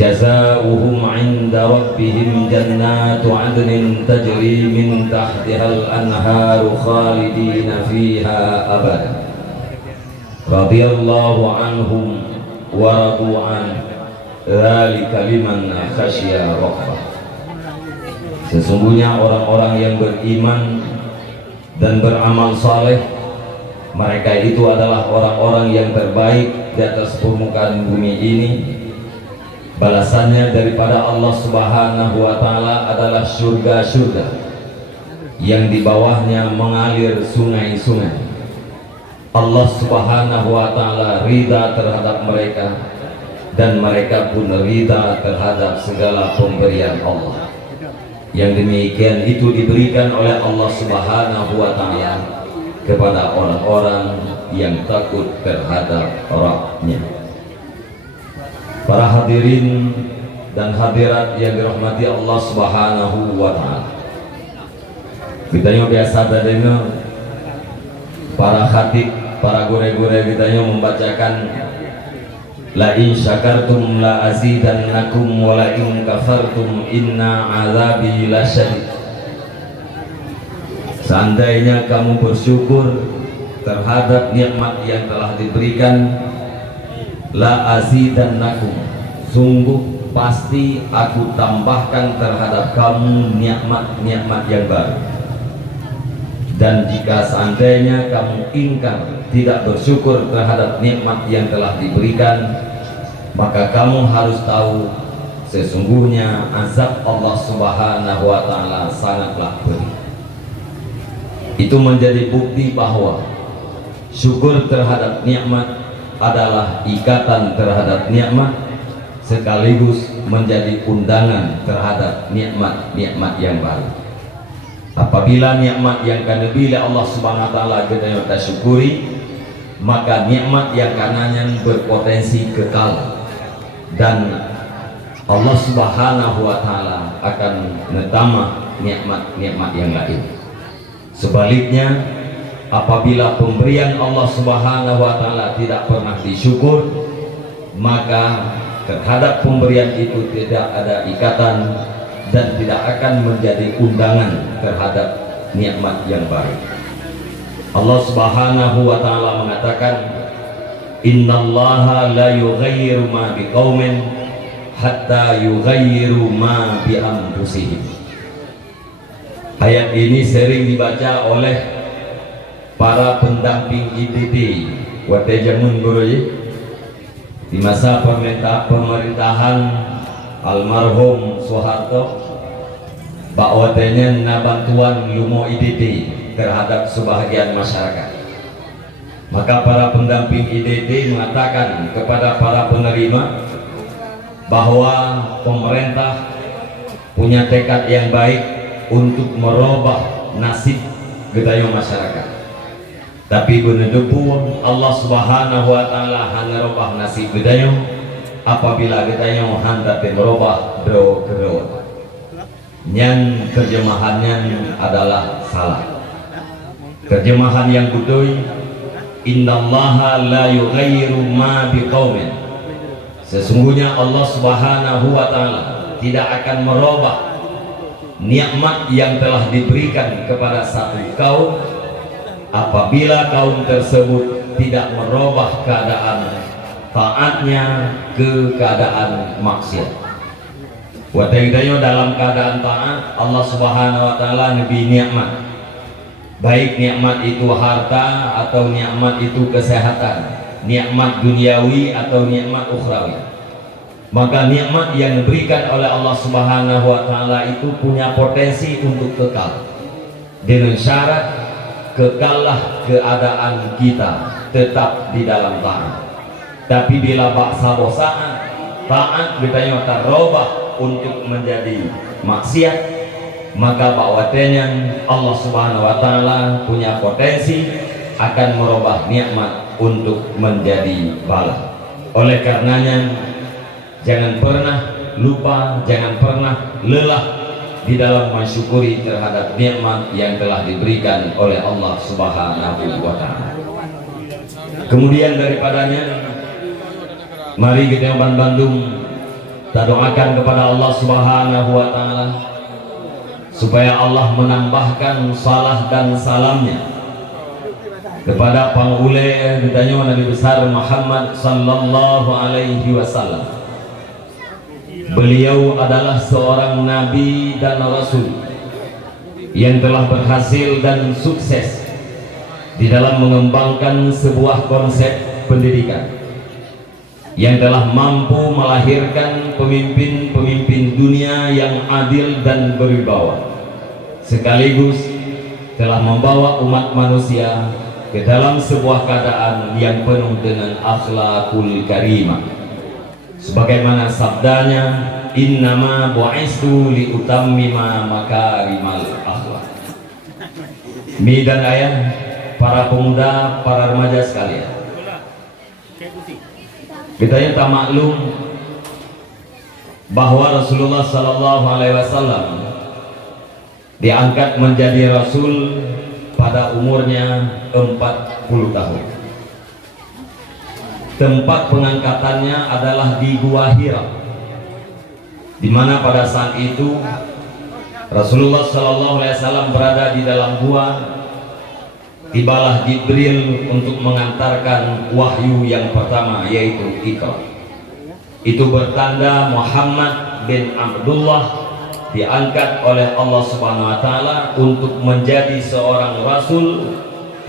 جزاؤهم عند ربهم جنات عدن تجري من تحتها الأنهار خالدين فيها أبدا رضي الله عنهم ورضوا عنه ذلك لمن خشي ربه. Sesungguhnya orang-orang yang beriman dan beramal saleh, mereka itu adalah orang-orang yang terbaik di atas permukaan bumi ini. Balasannya daripada Allah Subhanahu wa Ta'ala adalah surga-surga yang di bawahnya mengalir sungai-sungai. Allah Subhanahu wa Ta'ala ridha terhadap mereka, dan mereka pun ridha terhadap segala pemberian Allah. Yang demikian itu diberikan oleh Allah Subhanahu wa Ta'ala kepada orang-orang yang takut terhadap Rabb-Nya. Para hadirin dan hadirat yang dirahmati Allah Subhanahu wa Ta'ala, kita biasa dengar para khatib, para guru-guru kita membacakan la in syakartum la azidannakum wa la in kafartum inna azabi lasyadid. Seandainya kamu bersyukur terhadap nikmat yang telah diberikan, la azidannakum, sungguh pasti aku tambahkan terhadap kamu nikmat-nikmat yang baru. Dan jika seandainya kamu ingkar, tidak bersyukur terhadap nikmat yang telah diberikan, maka kamu harus tahu sesungguhnya azab Allah Subhanahu wa Ta'ala sangatlah pedih. Itu menjadi bukti bahwa syukur terhadap nikmat adalah ikatan terhadap nikmat, sekaligus menjadi undangan terhadap nikmat-nikmat yang baru. Apabila nikmat yang akan diberi Allah Subhanahu wa Ta'ala kita syukuri, maka nikmat yang kanannya berpotensi kekal, dan Allah Subhanahu wa Ta'ala akan menambah nikmat-nikmat yang lain. Sebaliknya, apabila pemberian Allah Subhanahu wa Ta'ala tidak pernah disyukur, maka terhadap pemberian itu tidak ada ikatan dan tidak akan menjadi undangan terhadap nikmat yang baru. Allah Subhanahu wa Ta'ala mengatakan, innallaha la yughayyiru ma biqaumin hatta yughayyiru ma bi anfusihim. Ayat ini sering dibaca oleh para pendamping IDT waktu zaman dulu di masa pemerintahan almarhum Soeharto, bahwatanya bantuan lumo IDT terhadap sebahagian masyarakat. Maka para pendamping IDT mengatakan kepada para penerima bahwa pemerintah punya tekad yang baik untuk merubah nasib budaya masyarakat. Tapi benar pun Allah Subhanahu wa Ta'ala hanya merubah nasib budaya apabila kita yang hendak merubah doa. Yang terjemahannya adalah salah. Terjemahan yang betul, innallaha la yughayyiru ma biqaumin. Sesungguhnya Allah Subhanahu wa Ta'ala tidak akan merubah nikmat yang telah diberikan kepada satu kaum apabila kaum tersebut tidak merubah keadaan taatnya ke keadaan maksiat. Wadaidayo dalam keadaan taat Allah Subhanahu wa Ta'ala lebih nikmat, baik nikmat itu harta atau nikmat itu kesehatan, nikmat duniawi atau nikmat ukhrawi. Maka nikmat yang diberikan oleh Allah Subhanahu wa Ta'ala itu punya potensi untuk kekal, dengan syarat kekallah keadaan kita tetap di dalam taat. Tapi bila baksa bosaan taat kita yang terubah untuk menjadi maksiat, maka bahwatanya Allah Subhanahu wa Ta'ala punya potensi akan merubah nikmat untuk menjadi bala. Oleh karenanya jangan pernah lupa, jangan pernah lelah di dalam mensyukuri terhadap nikmat yang telah diberikan oleh Allah Subhanahu wa Ta'ala. Kemudian daripadanya, mari kita Bandung kita doakan kepada Allah Subhanahu wa Ta'ala supaya Allah menambahkan salah dan salamnya kepada pangule ditanya Nabi besar Muhammad sallallahu alaihi wasallam. Beliau adalah seorang nabi dan rasul yang telah berhasil dan sukses di dalam mengembangkan sebuah konsep pendidikan yang telah mampu melahirkan pemimpin-pemimpin dunia yang adil dan berwibawa, sekaligus telah membawa umat manusia ke dalam sebuah keadaan yang penuh dengan akhlakul karimah, sebagaimana sabdanya, innama bu'istu liutammima makarimal akhlak. Mi dan ayah, para pemuda, para remaja sekalian, kita yang tak maklum bahwa Rasulullah Sallallahu Alaihi Wasallam diangkat menjadi Rasul pada umurnya 40 tahun. Tempat pengangkatannya adalah di Gua Hira, di mana pada saat itu Rasulullah Sallallahu Alaihi Wasallam berada di dalam gua. Tibalah Jibril untuk mengantarkan wahyu yang pertama, yaitu Iqra. Itu bertanda Muhammad bin Abdullah diangkat oleh Allah Subhanahu wa Ta'ala untuk menjadi seorang rasul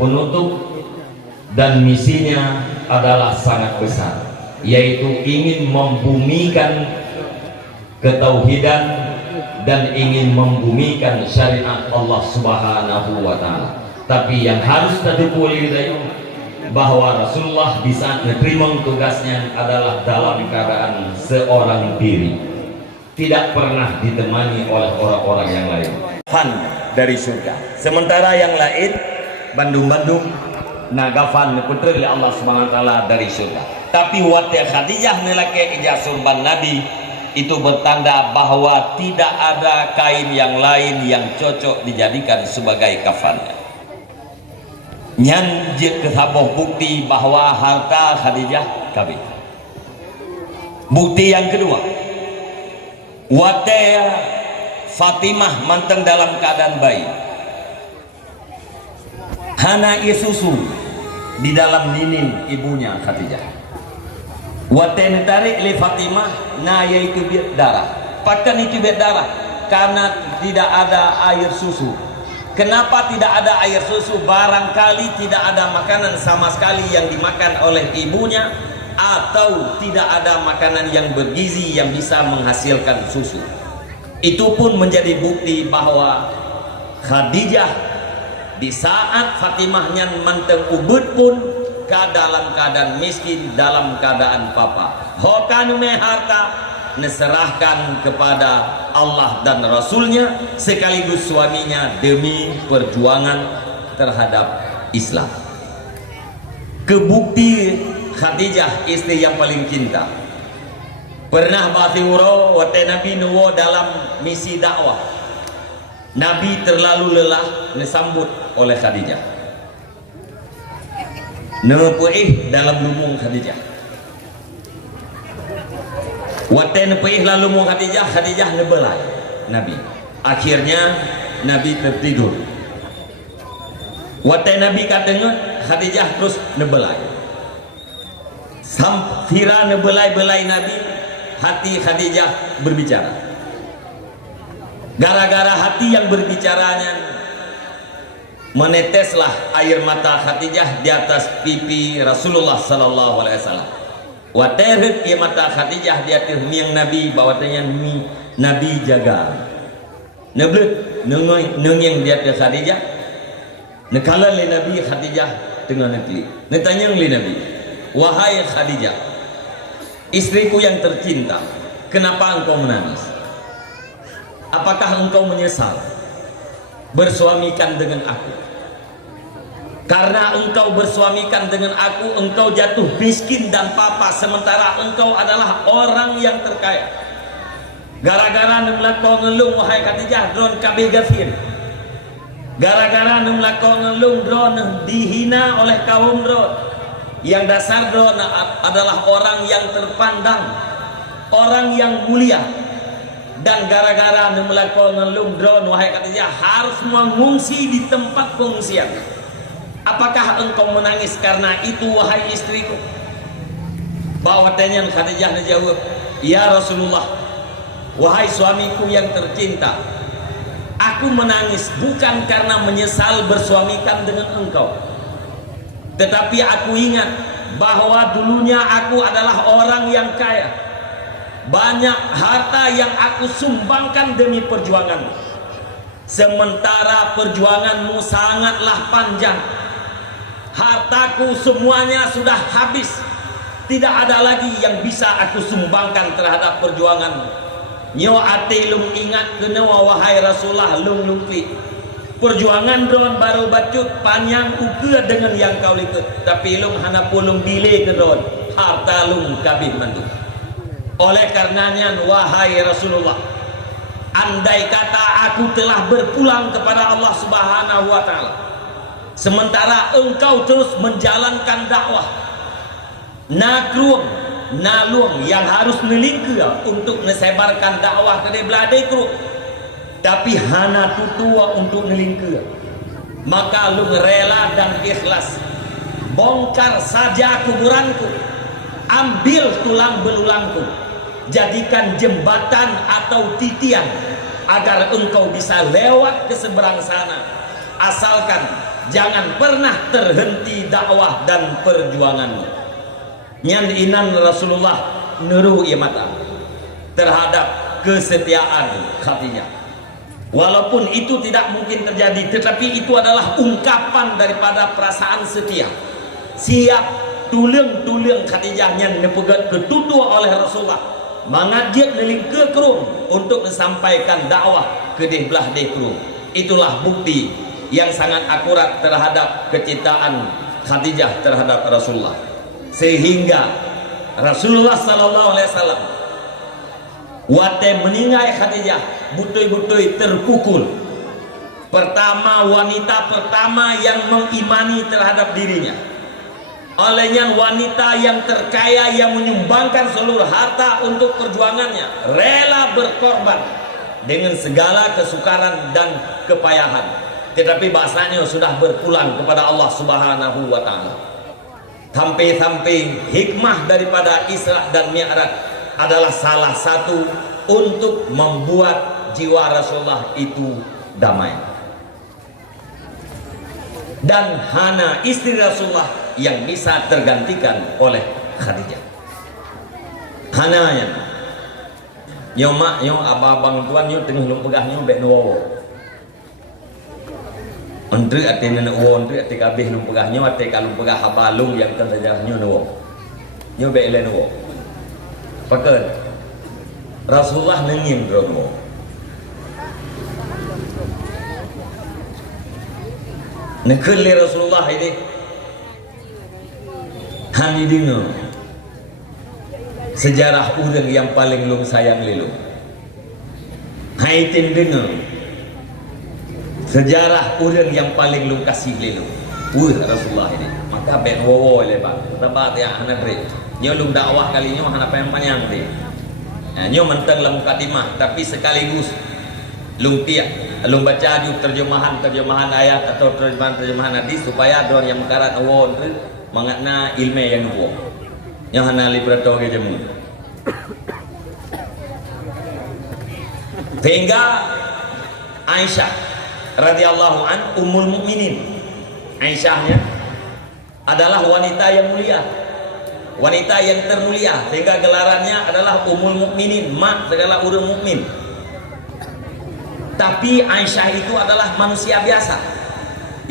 penutup, dan misinya adalah sangat besar, yaitu ingin membumikan ketauhidan dan ingin membumikan syariat Allah Subhanahu wa Ta'ala. Tapi yang harus terdipuli bahwa Rasulullah di saat menerima tugasnya adalah dalam keadaan seorang diri, tidak pernah ditemani oleh orang-orang yang lain. Fan dari surga. Sementara yang lain bandung-bandung nagafan putra oleh Allah Subhanahu wa Ta'ala dari surga. Tapi waktu Khadijah nelake ijazah surban Nabi itu bertanda bahwa tidak ada kain yang lain yang cocok dijadikan sebagai kafannya. Nyan je kesaboh bukti bahwa harta Khadijah kabeh. Bukti yang kedua, wate Fatimah manteng dalam keadaan bayi, hana susu di dalam ninin ibunya Khadijah. Wate tarik li Fatimah na yaitu biar darah. Pakan itu biar darah karena tidak ada air susu. Kenapa tidak ada air susu? Barangkali tidak ada makanan sama sekali yang dimakan oleh ibunya, atau tidak ada makanan yang bergizi yang bisa menghasilkan susu. Itu pun menjadi bukti bahwa Khadijah di saat Fatimahnya manteng ubud pun dalam keadaan miskin, dalam keadaan papa. Hokan me harta diserahkan kepada Allah dan Rasulnya sekaligus suaminya demi perjuangan terhadap Islam. Kebukti Khadijah istri yang paling cinta. Pernah bathinguro wate Nabi nuwo dalam misi dakwah. Nabi terlalu lelah disambut oleh Khadijah. Nepuih dalam lumung Khadijah. Waktu nepuih lalu mau Khadijah nebelai Nabi. Akhirnya Nabi tertidur. Waktu Nabi katanya Khadijah terus nebelai. Sampira nebelai-belai Nabi, hati Khadijah berbicara. Gara-gara hati yang berbicaranya, meneteslah air mata Khadijah di atas pipi Rasulullah Sallallahu Alaihi Wasallam. Wateret ya mata Khadijah di atas miang Nabi, bawatanya Nabi jaga. Neblet nengeng di atas Khadijah. Nekalan li Nabi Khadijah tengah negeri. Netanya li Nabi, wahai Khadijah, istriku yang tercinta, kenapa engkau menangis? Apakah engkau menyesal bersuamikan dengan aku? Karena engkau bersuamikan dengan aku, engkau jatuh miskin dan papa, sementara engkau adalah orang yang terkaya. Gara-gara nemlakau ngelung wahai Khadijah dron kabeh gafir. Gara-gara nemlakau ngelung dron dihina oleh kaum dron. Yang dasar dron adalah orang yang terpandang. orang yang mulia, dan gara-gara melakukan lumdron wahai Khadijah harus mengungsi di tempat pengungsian. Apakah engkau menangis karena itu wahai istriku? Bahwatanya Khadijah menjawab, ya Rasulullah, wahai suamiku yang tercinta, aku menangis bukan karena menyesal bersuamikan dengan engkau, tetapi aku ingat bahwa dulunya aku adalah orang yang kaya, banyak harta yang aku sumbangkan demi perjuanganmu, sementara perjuanganmu sangatlah panjang. Hartaku semuanya sudah habis, tidak ada lagi yang bisa aku sumbangkan terhadap perjuanganmu. Nyo ate lung ingat kena wahai Rasulullah lung lungkli. Perjuangan dron baru bacut panjang ukur dengan yang kau likut, tapi lung hana pulung delay ke dron harta lung kabih mandu. Oleh karenanya wahai Rasulullah, andai kata aku telah berpulang kepada Allah Subhanahu wa taala, sementara engkau terus menjalankan dakwah, nakruang naluang yang harus melingkar untuk mesebarkan dakwah ke beladai kru, tapi hana tutua untuk melingkar, maka lu rela dan ikhlas bongkar saja kuburanku, ambil tulang belulangku, jadikan jembatan atau titian agar engkau bisa lewat ke seberang sana, asalkan jangan pernah terhenti dakwah dan perjuanganmu. Nyan inan Rasulullah neru mata terhadap kesetiaan Khadijah. Walaupun itu tidak mungkin terjadi, tetapi itu adalah ungkapan daripada perasaan setia, siap tulung Khadijah yang dipegat ketutua oleh Rasulullah, mengajak neling ke kerum untuk menyampaikan dakwah ke belah dekrum. Itulah bukti yang sangat akurat terhadap kecintaan Khadijah terhadap Rasulullah, sehingga Rasulullah sallallahu alaihi wasallam wate meninggai Khadijah butoi-butoi terpukul. Pertama, wanita pertama yang mengimani terhadap dirinya, olehnya wanita yang terkaya yang menyumbangkan seluruh harta untuk perjuangannya, rela berkorban dengan segala kesukaran dan kepayahan, tetapi bahasanya sudah berpulang kepada Allah Subhanahu wa taala. Sampai-sampai hikmah daripada Isra dan Mi'raj adalah salah satu untuk membuat jiwa Rasulullah itu damai, dan hana istri Rasulullah yang bisa tergantikan oleh Khadijah. Hananya nyo mak nyo abang tuan nyo tengah lum pegah nyo bek no Antri ati nenek wo, antri ati kabeh lum pegah nyo, ati kalum pegah habalung yang terjadi nyo no nyo bek le no paken Rasulullah nengin rono nekun le Rasulullah ini hani dengar sejarah orang yang paling lung sayang lelu, hai tin dengar sejarah orang yang paling lung kasih lelu Rasulullah ini. Maka ben wowo lebar tabat ya anak re nyo lung dakwah kali nyo hana panjang deh, nyo menteng lam mukadimah, tapi sekaligus lung tiak lung baca juga terjemahan ayat atau terjemahan hadis supaya dor yang mekarat awon tu mengatna ilmu yang nuwo yang hana librato ke jemu, sehingga Aisyah radhiyallahu an ummul mukminin, Aisyahnya adalah wanita yang mulia, wanita yang termulia, sehingga gelarannya adalah ummul mukminin, mak segala orang mukmin. Tapi Aisyah itu adalah manusia biasa.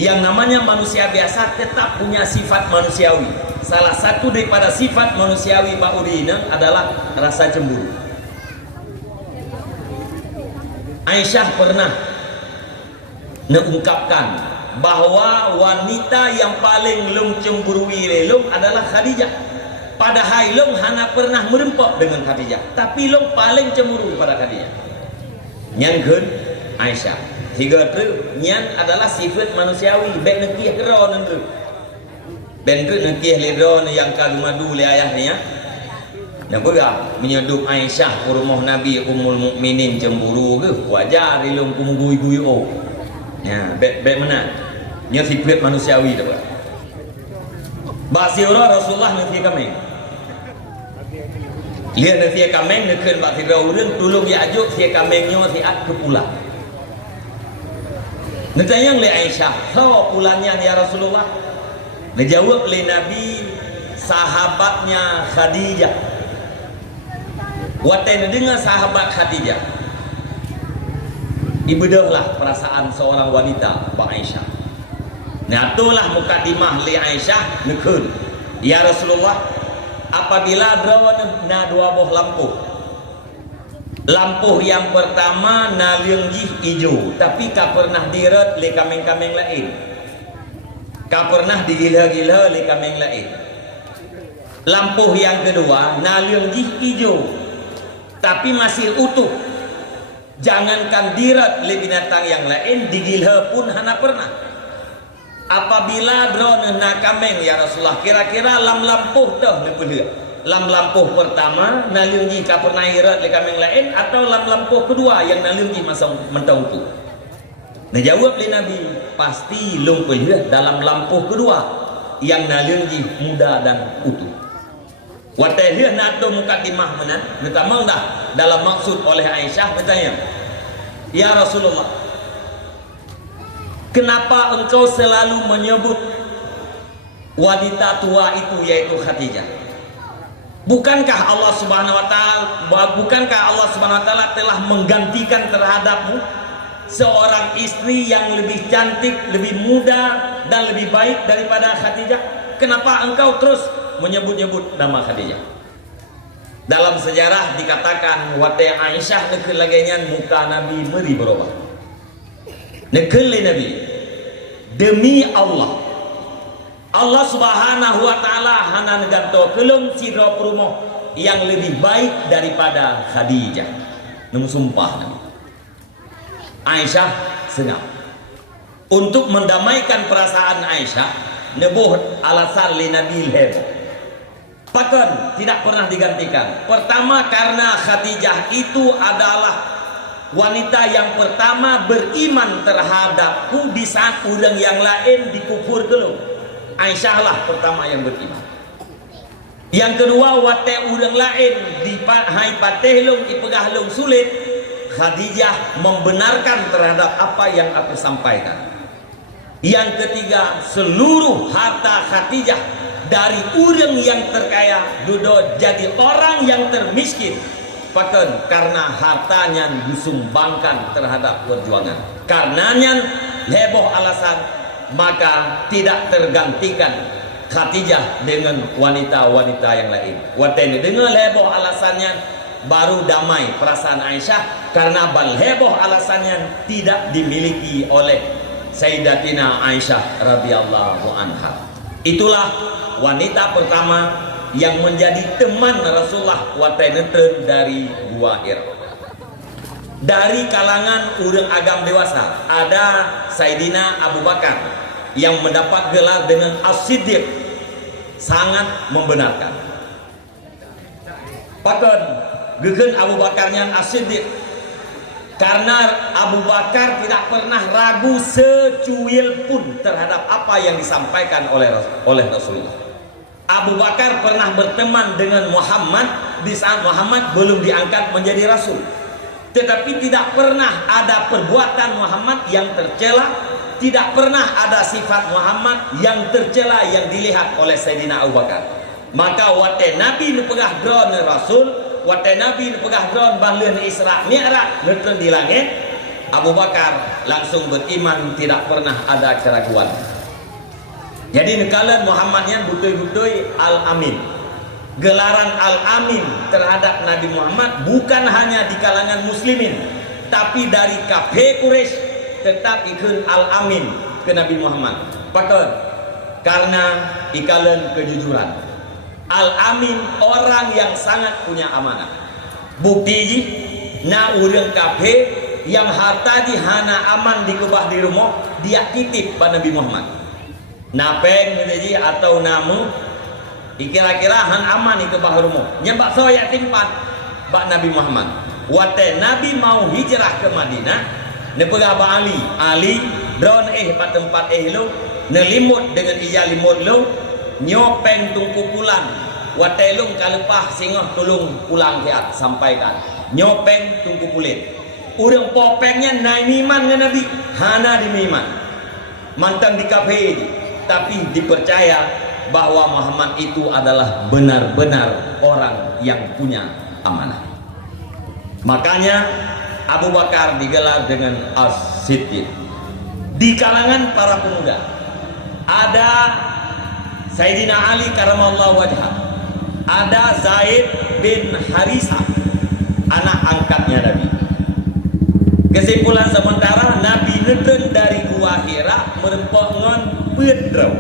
Yang namanya manusia biasa tetap punya sifat manusiawi. Salah satu daripada sifat manusiawi Pak Udina adalah rasa cemburu. Aisyah pernah mengungkapkan bahwa wanita yang paling lung cemburui lelung adalah Khadijah. Padahal lung hana pernah merempok dengan Khadijah, tapi lung paling cemburu pada Khadijah. Nyangkeun Aisyah. Tiga tu nyan adalah sifat manusiawi. Bek nekih kero nendu. Ben tu nekih lidron yang kalumadu le ayahnya. Nak berah menyeduk Aisyah ke rumah Nabi Ummul Mukminin cemburu ke? Wajar ilung kumugui-gui oh. Ya, bet mana? Nya sifat manusiawi tu. Basirah Rasulullah nanti kami. Lihat nanti kami nak ken basirah urang tolong ya ajuk si kami nyo si at ke pulang. Natayang le Aisyah, "How pulangnya ya Rasulullah?" Dijawab oleh Nabi sahabatnya Khadijah. Waten dengar sahabat Khadijah, ibedahlah perasaan seorang wanita Pak Aisyah. Nah itulah mukadimah li Aisyah nekun. Ya Rasulullah, apabila drawan na dua buah lampu. Lampu yang pertama na lenggih hijau, tapi ka pernah diret le kameng-kameng lain. Ka pernah digila-gila le kameng lain. Lampu yang kedua na lenggih hijau, tapi masih utuh. Jangankan dirat le binatang yang lain, digilha pun hana pernah. Apabila drone na kameng ya Rasulullah, kira-kira lam lampuh dah le pelih. Lam lampuh pertama na leunggi ka pernah irat le kameng lain, atau lam lampuh kedua yang na leunggi masa mentau tu. Nah jawab le Nabi, pasti lung pelih dalam lampuh kedua yang na leunggi muda dan utuh. Watahir nato mukadimah menan bertamang dah dalam maksud oleh Aisyah bertanya, "Ya Rasulullah, kenapa engkau selalu menyebut wanita tua itu yaitu Khadijah? Bukankah Allah Subhanahu wa taala telah menggantikan terhadapmu seorang istri yang lebih cantik, lebih muda dan lebih baik daripada Khadijah? Kenapa engkau terus menyebut-nyebut nama Khadijah?" Dalam sejarah dikatakan wate Aisyah nekel lagenyan muka Nabi meri berubah. Nekel Nabi demi Allah, Allah Subhanahu wa taala hana neganto kelum sidra perumoh yang lebih baik daripada Khadijah. Nemu sumpah Nabi. Aisyah senyap. Untuk mendamaikan perasaan Aisyah, nebuh alasan li Nabi heboh. Bahkan tidak pernah digantikan. Pertama karena Khadijah itu adalah wanita yang pertama beriman terhadapku di saat orang yang lain dikufur kelung. Aisyah lah pertama yang beriman. Yang kedua wate orang lain di hai pateh lung ipegah lung sulit, Khadijah membenarkan terhadap apa yang aku sampaikan. Yang ketiga, seluruh harta Khadijah dari orang yang terkaya duduk jadi orang yang termiskin, bahkan karena hartanya disumbangkan terhadap perjuangan. Karenanya heboh alasan, maka tidak tergantikan Khadijah dengan wanita-wanita yang lain. Watene dengan heboh alasannya baru damai perasaan Aisyah, karena bal heboh alasannya tidak dimiliki oleh Sayyidatina Aisyah radhiyallahu anha. Itulah wanita pertama yang menjadi teman Rasulullah wateneten dari Gua Hira. Dari kalangan orang agam dewasa ada Sayyidina Abu Bakar yang mendapat gelar dengan As-Siddiq, sangat membenarkan. Bahkan gegen Abu Bakarnya As-Siddiq, karena Abu Bakar tidak pernah ragu secuil pun terhadap apa yang disampaikan oleh Rasulullah. Abu Bakar pernah berteman dengan Muhammad di saat Muhammad belum diangkat menjadi Rasul. Tetapi tidak pernah ada perbuatan Muhammad yang tercela, tidak pernah ada sifat Muhammad yang tercela yang dilihat oleh Sayyidina Abu Bakar. Maka wate Nabi nepegah drone Rasul, wate Nabi nepegah drone bahleun Isra Mi'raj neuteun di langit, Abu Bakar langsung beriman, tidak pernah ada keraguan. Jadi nekalan Muhammadnya betul-betul Al-Amin. Gelaran Al-Amin terhadap Nabi Muhammad bukan hanya di kalangan muslimin, tapi dari kafir Quraisy tetap ikut Al-Amin ke Nabi Muhammad. Bahkan karena ikalan kejujuran. Al-Amin orang yang sangat punya amanah. Bukti na urang kafir yang harta di hana aman dikebah di rumah, dia titip pada Nabi Muhammad. Napeng jadi atau namu kira-kira han aman ke bahrumo nyebak soya timpan bak Nabi Muhammad wate Nabi mau hijrah ke Madinah nepegah ba Ali drone pak tempat lo nelimut dengan ija limut lo nyopeng tungku pulang wate lung kalepah singoh tulung pulang kiat sampaikan nyopeng tungku kulit urang popengnya naik miman dengan Nabi hana di miman mantang di kafe tapi dipercaya bahwa Muhammad itu adalah benar-benar orang yang punya amanah. Makanya Abu Bakar digelar dengan As-Siddiq. Di kalangan para pemuda ada Sayyidina Ali karamallahu wajhah, ada Zaid bin Harisah, anak angkatnya Nabi. Kesimpulan sementara Nabi negen dari Gua Hira merempok ngon pedrau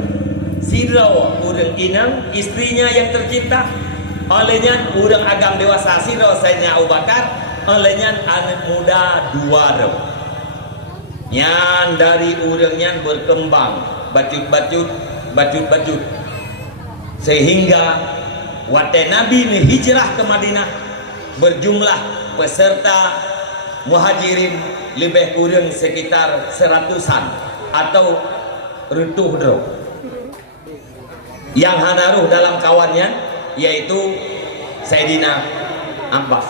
sirau urang inang istrinya yang tercinta olehnya urang agam dewasa sirau Sayyidina Abu Bakar olehnya anak muda dua rau nyan dari urangnya berkembang bacut sehingga waktu Nabi ini hijrah ke Madinah berjumlah peserta muhajirin lebih kurang sekitar 100-an atau runtuh draw yang hanaruh dalam kawannya yaitu Sayyidina Abbas.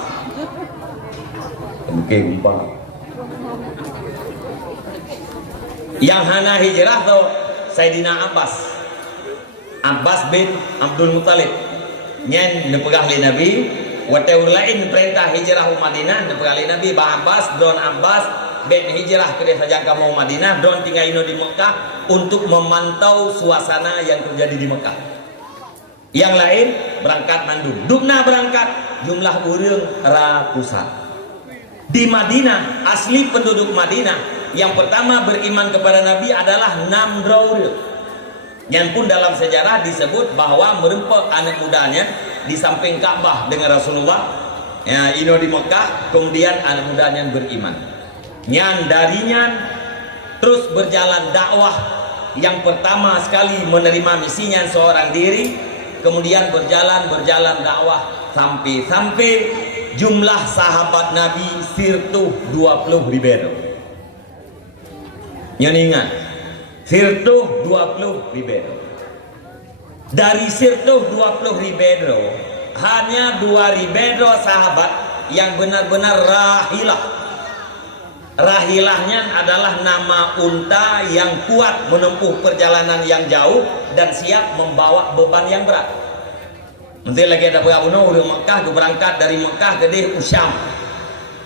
Yang hana hijrah tuh Sayyidina Abbas bin Abdul Muttalib nyen nepegah li Nabi wate lain perintah hijrah ke Madinah nepegah li Nabi bah Abbas don Abbas bin hijrah ke desa kamu Madinah don tinggal ino di Mekah untuk memantau suasana yang terjadi di Mekah. Yang lain berangkat mandum dukna berangkat jumlah urang ratusan. Di Madinah asli penduduk Madinah yang pertama beriman kepada Nabi adalah 6 urang yang pun dalam sejarah disebut bahwa merempok anak mudanya di samping Ka'bah dengan Rasulullah ya ino di Mekah kemudian anak mudanya beriman nyan darinya terus berjalan dakwah yang pertama sekali menerima misinya seorang diri kemudian berjalan dakwah sampai jumlah sahabat Nabi sirtuh 20 ribu yang ingat sirtuh 20 ribu dari sirtuh 20 ribu hanya 2 ribu sahabat yang benar-benar rahilahnya adalah nama unta yang kuat menempuh perjalanan yang jauh dan siap membawa beban yang berat. Nanti lagi ada pengabuno udah Mekah berangkat dari Mekah ke Usyam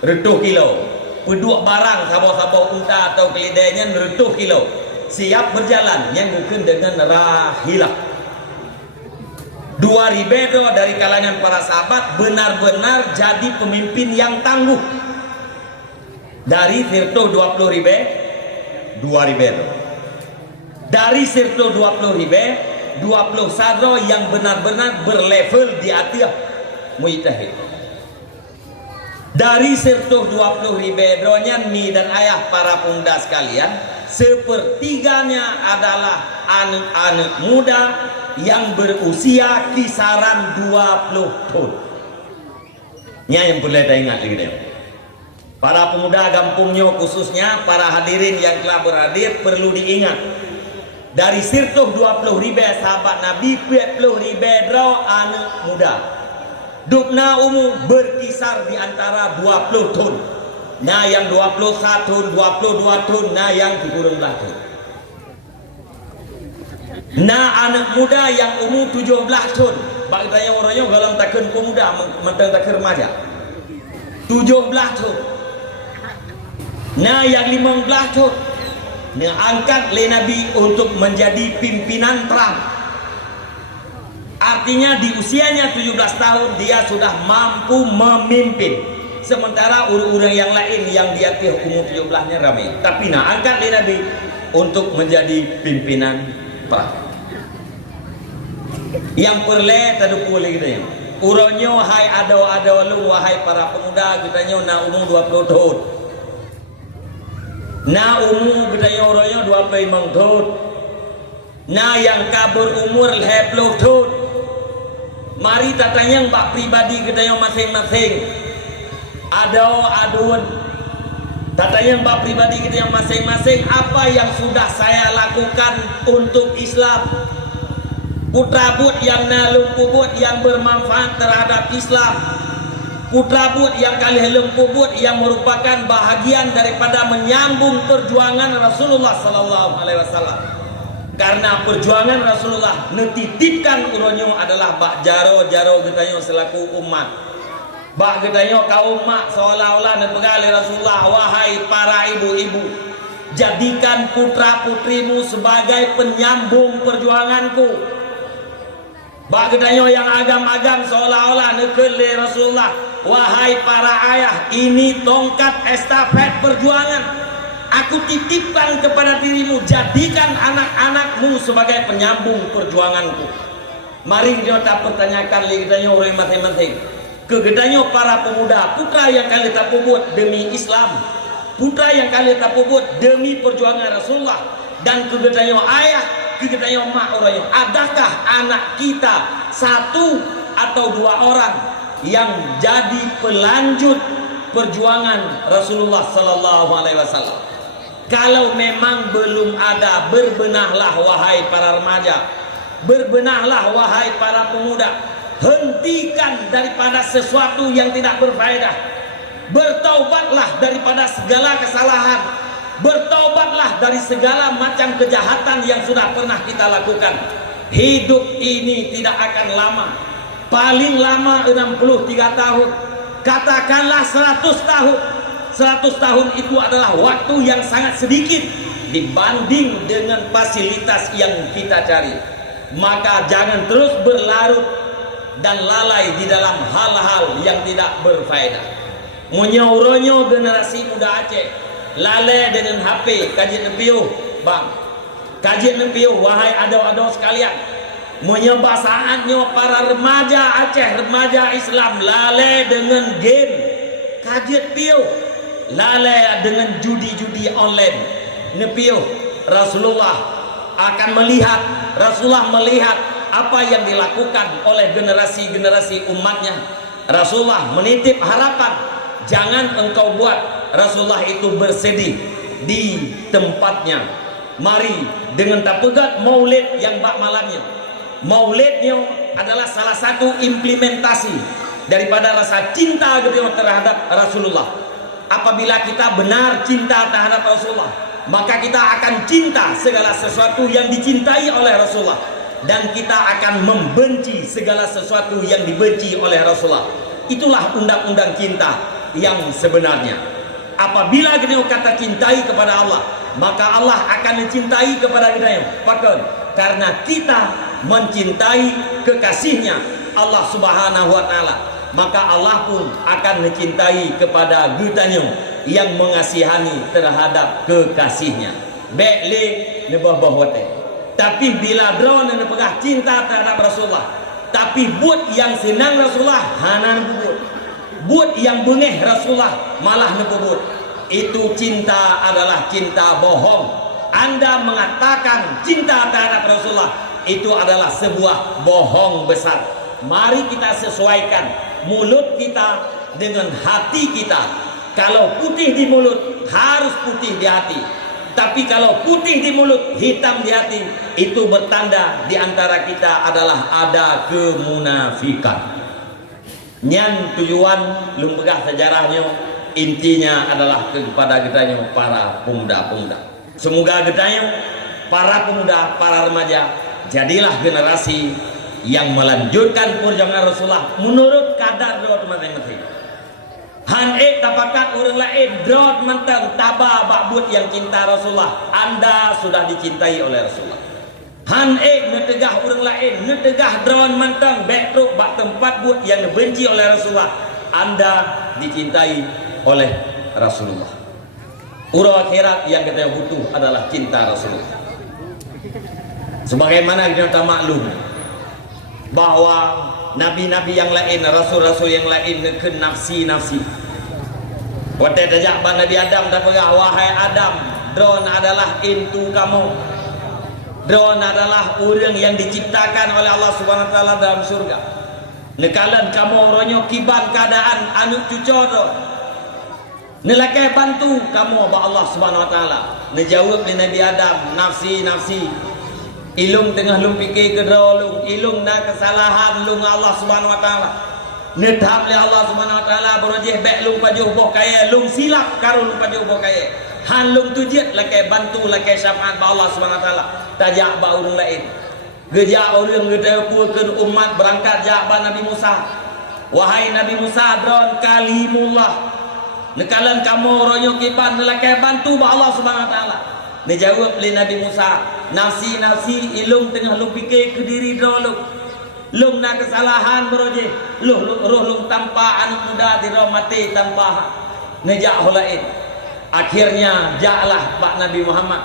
retuh kilo peduk barang sabau-sabau unta atau keledainya retuh kilo siap berjalan yang bukan dengan rahilah. 2 ribu dari kalangan para sahabat benar-benar jadi pemimpin yang tangguh. Dari sirtuh 20 ribu 2 ribu dari sirtuh 20 ribu 20 sadro yang benar-benar berlevel di atas mujtahid. Dari sirtuh 20 ribu nya mi dan ayah para pemuda sekalian sepertiganya adalah anak-anak muda yang berusia kisaran 20 tahun. Ini yang perlu kita ingat lagi. Para pemuda kampungnya khususnya para hadirin yang telah berhadir perlu diingat dari sirtuh 20 ribu sahabat Nabi 20 ribu anak muda dukna umum berkisar di antara 20 tahun nah yang 21 tahun 22 tahun nah yang 17 tahun nah anak muda yang umur 17 tahun bagi tanya orangnya galang takkan pemuda mentang takkan remaja 17 tahun. Nah yang 15 tahun angkat oleh Nabi untuk menjadi pimpinan perang. Artinya di usianya 17 tahun dia sudah mampu memimpin. Sementara orang-orang yang lain yang di atas umur 17-nya ramai. Tapi angkat oleh Nabi untuk menjadi pimpinan perang. Yang perle tadu boleh gitu ya. Uronyo hai ada lu wahai para pemuda kitanya na umur 20 tahun. Na umur gedaya orangnya 25 tahun. Na yang kabur umur 20 tahun. Mari tatanya bak pribadi kita yang masing-masing. Adun. Tatanya bak pribadi kita yang masing-masing. Apa yang sudah saya lakukan untuk Islam? Putra but yang nalung kubut yang bermanfaat terhadap Islam. Putra but yang kali lempubut yang merupakan bahagian daripada menyambung perjuangan Rasulullah sallallahu alaihi wasallam. Karena perjuangan Rasulullah netitipkan uronyo adalah bak jaro getanyo selaku umat. Bak getanyo kaum mak seolah-olah nepegali Rasulullah, wahai para ibu-ibu, jadikan putra putrimu sebagai penyambung perjuanganku. Bak getanyo yang agam-agam seolah-olah nekele Rasulullah, wahai para ayah, ini tongkat estafet perjuangan. Aku titipkan kepada dirimu, jadikan anak-anakmu sebagai penyambung perjuanganku. Mari kita pertanyakan kita orang masing-masing. Kegedanyo para pemuda, putra yang kali tak puput demi Islam, putra yang kali tak puput demi perjuangan Rasulullah, dan kegedanyo ayah, kegedanyo mak orangnya. Adakah anak kita satu atau dua orang yang jadi pelanjut perjuangan Rasulullah sallallahu alaihi wasallam? Kalau memang belum ada, berbenahlah wahai para remaja, berbenahlah wahai para pemuda. Hentikan daripada sesuatu yang tidak berfaedah. Bertaubatlah daripada segala kesalahan. Bertaubatlah dari segala macam kejahatan yang sudah pernah kita lakukan. Hidup ini tidak akan lama. Paling lama 63 tahun. Katakanlah 100 tahun. 100 tahun itu adalah waktu yang sangat sedikit dibanding dengan fasilitas yang kita cari. Maka jangan terus berlarut dan lalai di dalam hal-hal yang tidak berfaedah. Menyauronyo generasi muda Aceh lalai dengan HP kajian nepiuh bang, kajian nepiuh wahai ado-ado sekalian. Menyembah saatnya para remaja Aceh, remaja Islam lalai dengan game kajian piuh, lalai dengan judi-judi online. Nepiuh Rasulullah akan melihat, Rasulullah melihat apa yang dilakukan oleh generasi-generasi umatnya. Rasulullah menitip harapan, jangan engkau buat Rasulullah itu bersedih di tempatnya. Mari dengan tapegat maulid yang bak malamnya. Maulidnya adalah salah satu implementasi daripada rasa cinta kita terhadap Rasulullah. Apabila kita benar cinta terhadap Rasulullah, maka kita akan cinta segala sesuatu yang dicintai oleh Rasulullah, dan kita akan membenci segala sesuatu yang dibenci oleh Rasulullah. Itulah undang-undang cinta yang sebenarnya. Apabila kita kata cintai kepada Allah, maka Allah akan mencintai kepada kita. Bahkan karena kita mencintai kekasihnya Allah Subhanahu wa taala, maka Allah pun akan mencintai kepada gutanya yang mengasihani terhadap kekasihnya. Bekle nebah-bah wate. Tapi bila drone yang pegah cinta terhadap Rasulullah, tapi buat yang senang Rasulullah hanan bubut, buat yang bengeh Rasulullah malah nebubut. Itu cinta adalah cinta bohong. Anda mengatakan cinta terhadap Rasulullah, itu adalah sebuah bohong besar. Mari kita sesuaikan mulut kita dengan hati kita. Kalau putih di mulut, harus putih di hati. Tapi kalau putih di mulut, hitam di hati, itu bertanda di antara kita adalah ada kemunafikan. Nyan tujuan lumpegah sejarahnya, intinya adalah kepada kitanya para pemuda-pemuda. Semoga kitanya para pemuda, para remaja, jadilah generasi yang melanjutkan perjuangan Rasulullah menurut kadar masing-masing. Han tapakat orang lain drot mentang tabah bakbut yang cinta Rasulullah, Anda sudah dicintai oleh Rasulullah. Han netegah orang lain, netegah drone mentang betruk bak tempat buat yang dibenci oleh Rasulullah, Anda dicintai oleh Rasulullah. Urut akhirat yang kita butuh adalah cinta Rasulullah. Sebagaimana kita maklum bahwa nabi-nabi yang lain, rasul-rasul yang lain ke nafsi-nafsi. Waktu tajak Nabi Adam dah pergi, wahai Adam, drone adalah intu kamu. Drone adalah orang yang diciptakan oleh Allah Subhanahu wa taala dalam surga. nekalan kamu oronyo kiban keadaan anu cucoro nelakai bantu kamu ba Allah Subhanahu wa taala. Nejawab ni Nabi Adam, nafsi nafsi. Ilung tengah lung fikir kedra lung, ilung na kesalahan lung Allah Subhanahu wa taala. Nedham li Allah Subhanahu wa taala berojeh bek lung pajuh boh kaya, lung silap karo lung pajuh boh kaya. Han lung tujiat lakai bantu lakai syafaat ba Allah Subhanahu wa taala. Tajak ba urang lain. Gejak orang gede kuakeun umat berangkat jak ba Nabi Musa. Wahai Nabi Musa dron kalimullah. Nekalan kamu ronyo kiban nelakai bantu ba Allah Subhanahu wa taala. Dijawab oleh Nabi Musa, nafsi nafsi ilung tengah lung fikir ke diri dulu. Lung na kesalahan beroje. Roh lung tanpa anak muda di roh mati tanpa nejak holain. Akhirnya jaklah Pak Nabi Muhammad.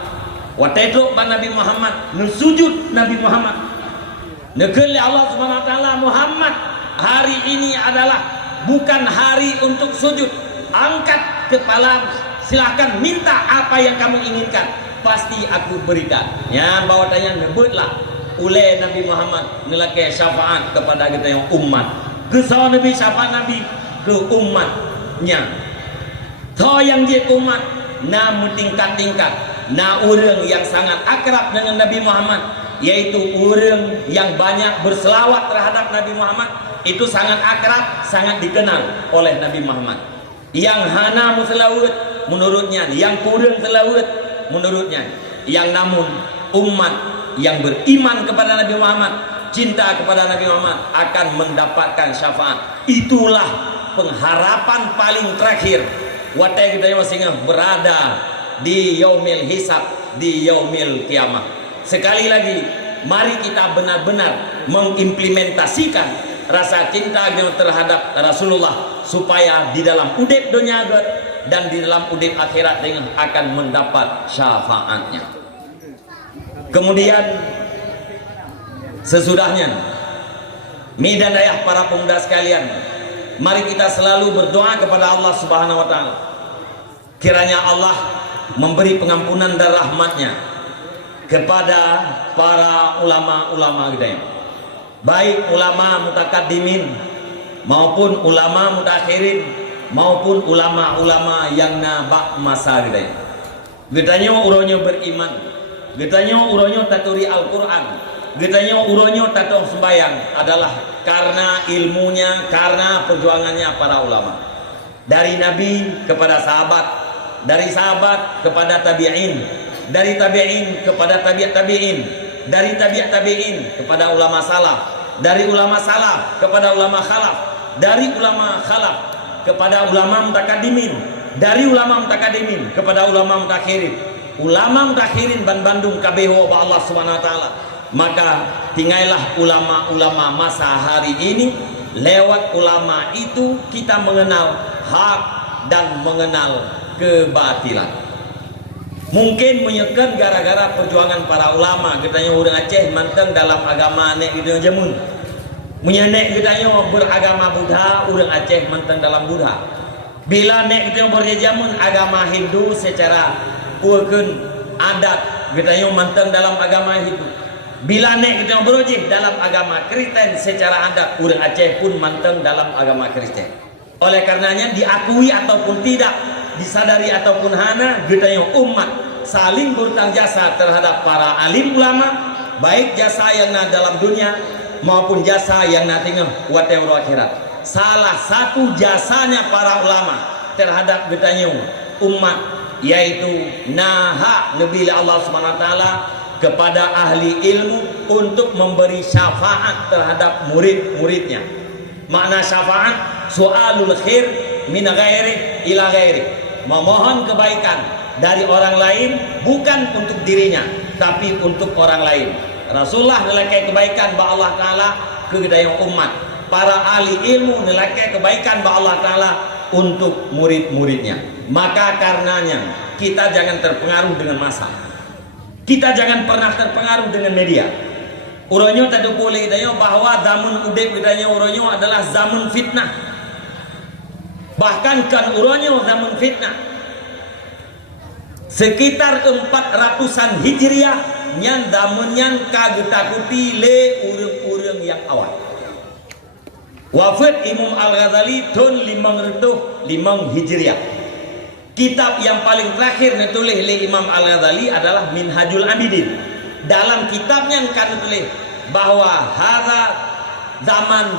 Wateduk Pak Nabi Muhammad, nusujud Nabi Muhammad. Nekeli Allah Subhanahu wa taala, Muhammad, hari ini adalah bukan hari untuk sujud. Angkat kepala, silahkan minta apa yang kamu inginkan, pasti aku berikan. Ya, bawa tanya nebutlah oleh Nabi Muhammad nelakai syafaat kepada kita yang umat. Kesal Nabi syafaat Nabi ke umatnya. Tho yang dia umat namun tingkat-tingkat. Nah, orang yang sangat akrab dengan Nabi Muhammad, yaitu orang yang banyak berselawat terhadap Nabi Muhammad, itu sangat akrab, sangat dikenal oleh Nabi Muhammad. Yang hana muselawat menurutnya, yang kurang selawat menurutnya, yang namun umat yang beriman kepada Nabi Muhammad, cinta kepada Nabi Muhammad akan mendapatkan syafaat. Itulah pengharapan paling terakhir watai kita masing berada di yaumil hisab, di yaumil kiamah. Sekali lagi, mari kita benar-benar mengimplementasikan rasa cinta terhadap Rasulullah supaya di dalam udip dunia dan di dalam udip akhirat akan mendapat syafaatnya. Kemudian sesudahnya, medan ayah para pemuda sekalian, mari kita selalu berdoa kepada Allah Subhanahu wa taala. Kiranya Allah memberi pengampunan dan rahmatnya kepada para ulama-ulama kita, baik ulama mutakaddimin maupun ulama mutakhirin maupun ulama-ulama yang nabak masa kita. Getanya uronyo beriman, getanya uronyo taturi Al-Quran, getanya uronyo tato sembayang adalah karena ilmunya, karena perjuangannya para ulama. Dari Nabi kepada sahabat, dari sahabat kepada tabi'in, dari tabi'in kepada tabi'at tabi'in, dari tabi'at tabi'in kepada ulama salaf, dari ulama salaf kepada ulama khalaf, dari ulama khalaf kepada ulama mutakaddimin, dari ulama mutakaddimin kepada ulama mutakhirin, ulama mutakhirin Bandung kabeho ba Allah Subhanahu wa taala. Maka tinggallah ulama-ulama masa hari ini. Lewat ulama itu kita mengenal hak dan mengenal kebatilan. Mungkin menyekan gara-gara perjuangan para ulama. Katanya orang Aceh manteng dalam agama nek gitu jamun. Menyenek katanya beragama Buddha, orang Aceh manteng dalam Buddha. Bila nek gitu berjamun agama Hindu secara kuakeun adat katanya manteng dalam agama Hindu. Bila nek kita berojih dalam agama Kristen secara adat, orang Aceh pun manteng dalam agama Kristen. Oleh karenanya diakui ataupun tidak, disadari ataupun hana, kita yang umat saling bertanggung jasa terhadap para alim ulama, baik jasa yang dalam dunia maupun jasa yang tengah whatever akhirat. Salah satu jasanya para ulama terhadap kita umat yaitu naha Nabi Allah Subhanahu wa taala kepada ahli ilmu untuk memberi syafaat terhadap murid-muridnya. Makna syafaat soalul khair min ghairi ila ghairi, memohon kebaikan dari orang lain bukan untuk dirinya tapi untuk orang lain. Rasulullah nelakai kebaikan ba Allah taala ke dayang umat, para ahli ilmu nelakai kebaikan ba Allah taala untuk murid-muridnya. Maka karenanya kita jangan terpengaruh dengan masa. Kita jangan pernah terpengaruh dengan media. Uronyo tadi boleh dayo bahwa zaman udep kita uronyo adalah zaman fitnah. Bahkan kan uronyo zaman fitnah. Sekitar 400-an Hijriah nyan zaman nyan kagetakuti le urang-urang yang awal. Wafat Imam Al-Ghazali tahun 505 Hijriah. Kitab yang paling terakhir ditulis oleh Imam Al-Ghazali adalah Minhajul Abidin. Dalam kitabnya kan ditulis bahwa hadza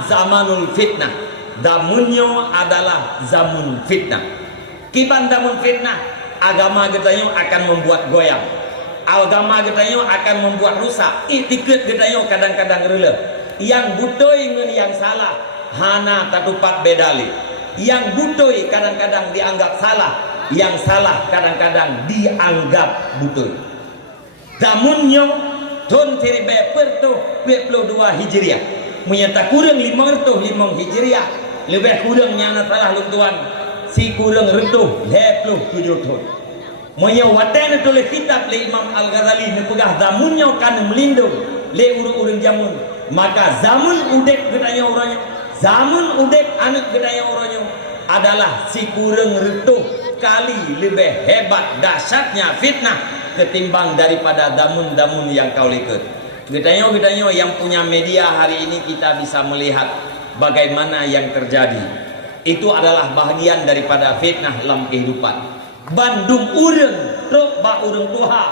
zamanul fitnah. Zamunnya adalah zaman fitnah. Kiban zaman fitnah, agama kita akan membuat goyang. Agama kita akan membuat rusak. Itikad kita kadang-kadang rela. Yang butoi dengan yang salah, hana tatupat bedali. Yang butoi kadang-kadang dianggap salah. Yang salah kadang-kadang dianggap betul. Zamunnya tahun 1222 Hijriah, menyata kurang 505 Hijriah, lebih kurangnya na salah lu tuan, si kurang retuh 27 tahun. Monya watan tulis kitab le Imam Al-Ghazali ne pegah zamunnya kan melindung le urang-urang jamun. Maka zaman udek gedanya orangnya, zaman udek anak gedanya orangnya adalah si kurang retuh kali lebih hebat dahsyatnya fitnah ketimbang daripada damun-damun yang kau lihat. Gedanyo-gedanyo yang punya media hari ini kita bisa melihat bagaimana yang terjadi. Itu adalah bahagian daripada fitnah dalam kehidupan. Bandung urang, truk ba urang tuha.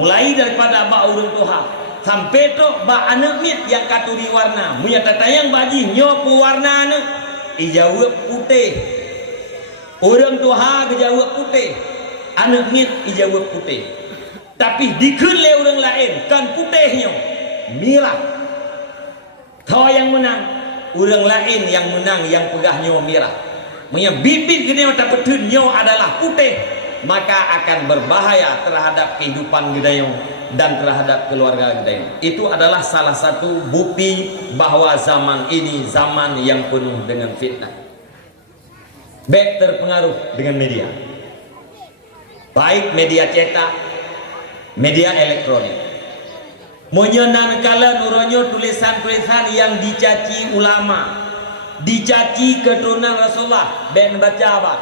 Mulai daripada ba urang tuha sampai truk ba anak mit yang katuri warna. Munya tatayang baji nyopu warna anak ijawab putih. Orang tuha gejawab putih, anak mit ijawab putih. Tapi dikun le orang lain kan putihnya merah. Kau yang menang, orang lain yang menang yang pegahnya merah. Menyang bibit gede mata petunnya adalah putih, maka akan berbahaya terhadap kehidupan gedayo dan terhadap keluarga gedayo. Itu adalah salah satu bukti bahwa zaman ini zaman yang penuh dengan fitnah. Baik terpengaruh dengan media, baik media cetak, media elektronik. Menyenan kala nuronyo tulisan-tulisan yang dicaci ulama, dicaci keturunan Rasulullah, baik nebaca apa,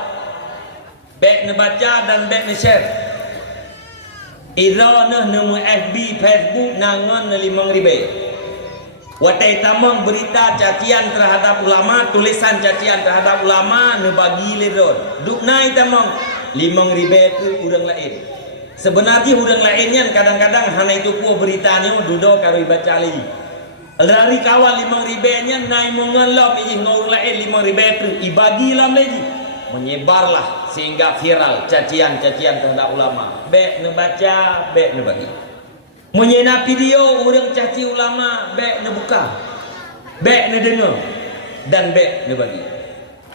baik nebaca dan baik nge-share. Ira nemu FB, Facebook nangon 5.000. Watai tamang berita cacian terhadap ulama, tulisan cacian terhadap ulama nebagi ledon. Duk naik tamang 5.000 itu urang lain. Sebenarnya urang lainnya kadang-kadang hanya itu pun beritanya duduk karo baca lagi. Lari kawal 5.000 nya naik mengelap ih ngurang lain 5.000 itu ibagi lam lagi. Menyebarlah sehingga viral cacian-cacian terhadap ulama. Baik nebaca, baik nebagi. Menyena video orang caci ulama, baik ne buka, baik ne dengar dan baik ne bagi.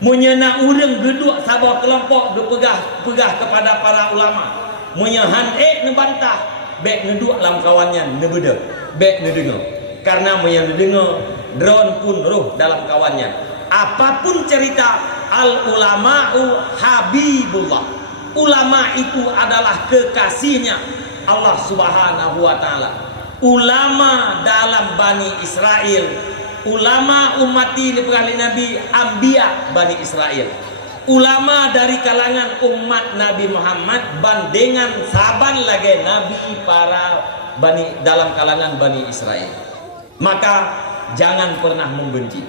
Menyena orang geduk sabah kelompok berpegah kepada para ulama. Menyahan ne bantah, baik ne duk dalam kawannya ne beda, baik ne dengar. Karena menyana dengar drone pun roh dalam kawannya. Apapun cerita al ulama'u habibullah. Ulama itu adalah kekasihnya Allah Subhanahu wa taala. Ulama dalam Bani Israel, ulama umati diperali Nabi Ambiya Bani Israel. Ulama dari kalangan umat Nabi Muhammad bandingan saban lagi Nabi para Bani dalam kalangan Bani Israel. Maka jangan pernah membenci.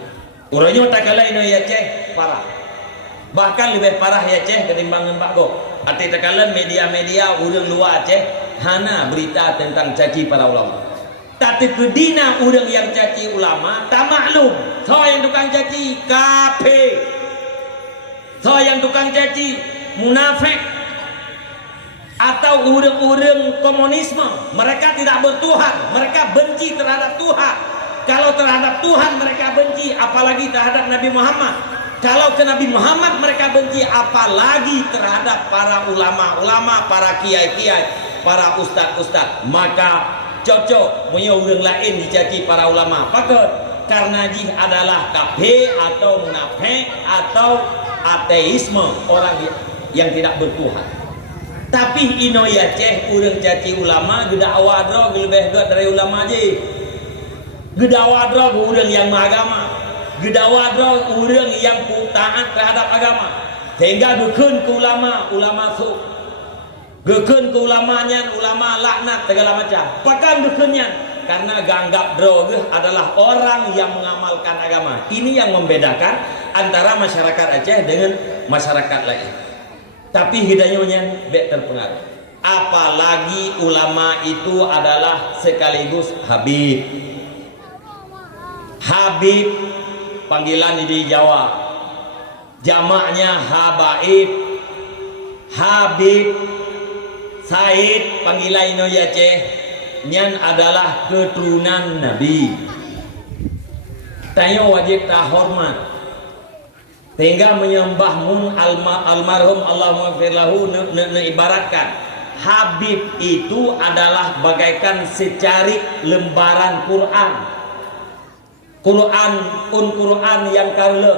Urangnya tak kalah ini ya ceh parah. Bahkan lebih parah ya ceh ketimbang Pak Go. Arti tekalan media-media urang luar ceh hana berita tentang caci para ulama. Tapi kedina urang yang caci ulama tak maklum. So yang tukang caci kafir. So yang tukang caci munafik. Atau urang-urang komunisme. Mereka tidak bertuhan, mereka benci terhadap Tuhan. Kalau terhadap Tuhan mereka benci, apalagi terhadap Nabi Muhammad. Kalau ke Nabi Muhammad mereka benci, apalagi terhadap para ulama-ulama, para kiai-kiai, para ustaz-ustaz. Maka cocok punya orang lain dicaci para ulama. Pakot karena jih adalah kafir atau munafik atau ateisme, orang yang tidak bertuhan. Tapi ino ya ceh orang caci ulama geda awadro lebih dari ulama je. Geda awadro orang yang agama. Gedawadro orang yang taat terhadap agama, sehingga dukun ke ulama su, dukun ke ulamanya, ulama laknat segala macam. Bahkan dukunnya karena ganggap droge adalah orang yang mengamalkan agama. Ini yang membedakan antara masyarakat Aceh dengan masyarakat lain. Tapi hidayahnya terpengaruh. Apalagi ulama itu adalah sekaligus Habib. Habib panggilan di Jawa, jamaknya Habaib. Habib Said panggilan ino Aceh nyan adalah keturunan Nabi. Tayo wajib tak hormat, tinggal menyembahmun almarhum Allahumma firlahu ibaratkan Habib itu adalah bagaikan secari lembaran Quran. Quran yang kalau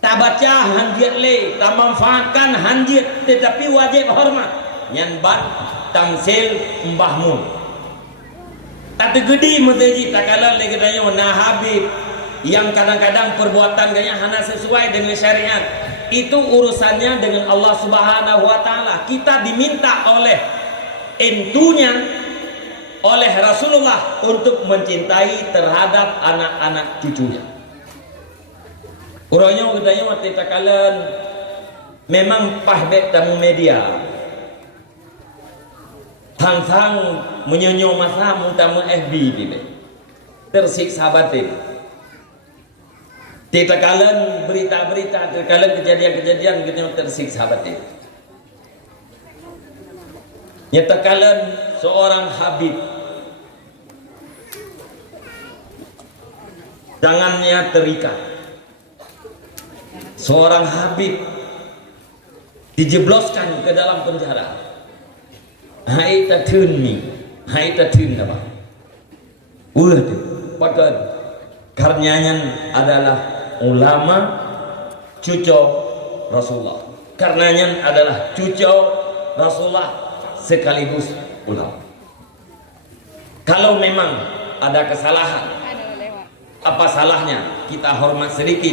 tak baca hanjit le, tak manfaatkan hanjit, tetapi wajib hormat. Nyanbat tamsil mbahmun. Tak tergedi menteji tak kalah lagi tanya nah Habib yang kadang-kadang perbuatan gaya hanya sesuai dengan syariat. Itu urusannya dengan Allah Subhanahu wa taala. Kita diminta oleh intunya oleh Rasulullah untuk mencintai terhadap anak-anak cucunya. Urangnya katanya waktu takalan memang pahbek tamu media. Tang-tang menyonyo masa tamu FB ini. Tersiksa batin. Takalan berita-berita, takalan kejadian-kejadian gitu tersiksa batin. Nyatakan seorang Habib tangannya terikat. Seorang Habib dijebloskan ke dalam penjara. Hai tatun ni, hai tatun apa? Pakai karenanya adalah ulama cucu Rasulullah. Karenanya adalah cucu Rasulullah sekaligus ulama. Kalau memang ada kesalahan, apa salahnya kita hormat sedikit,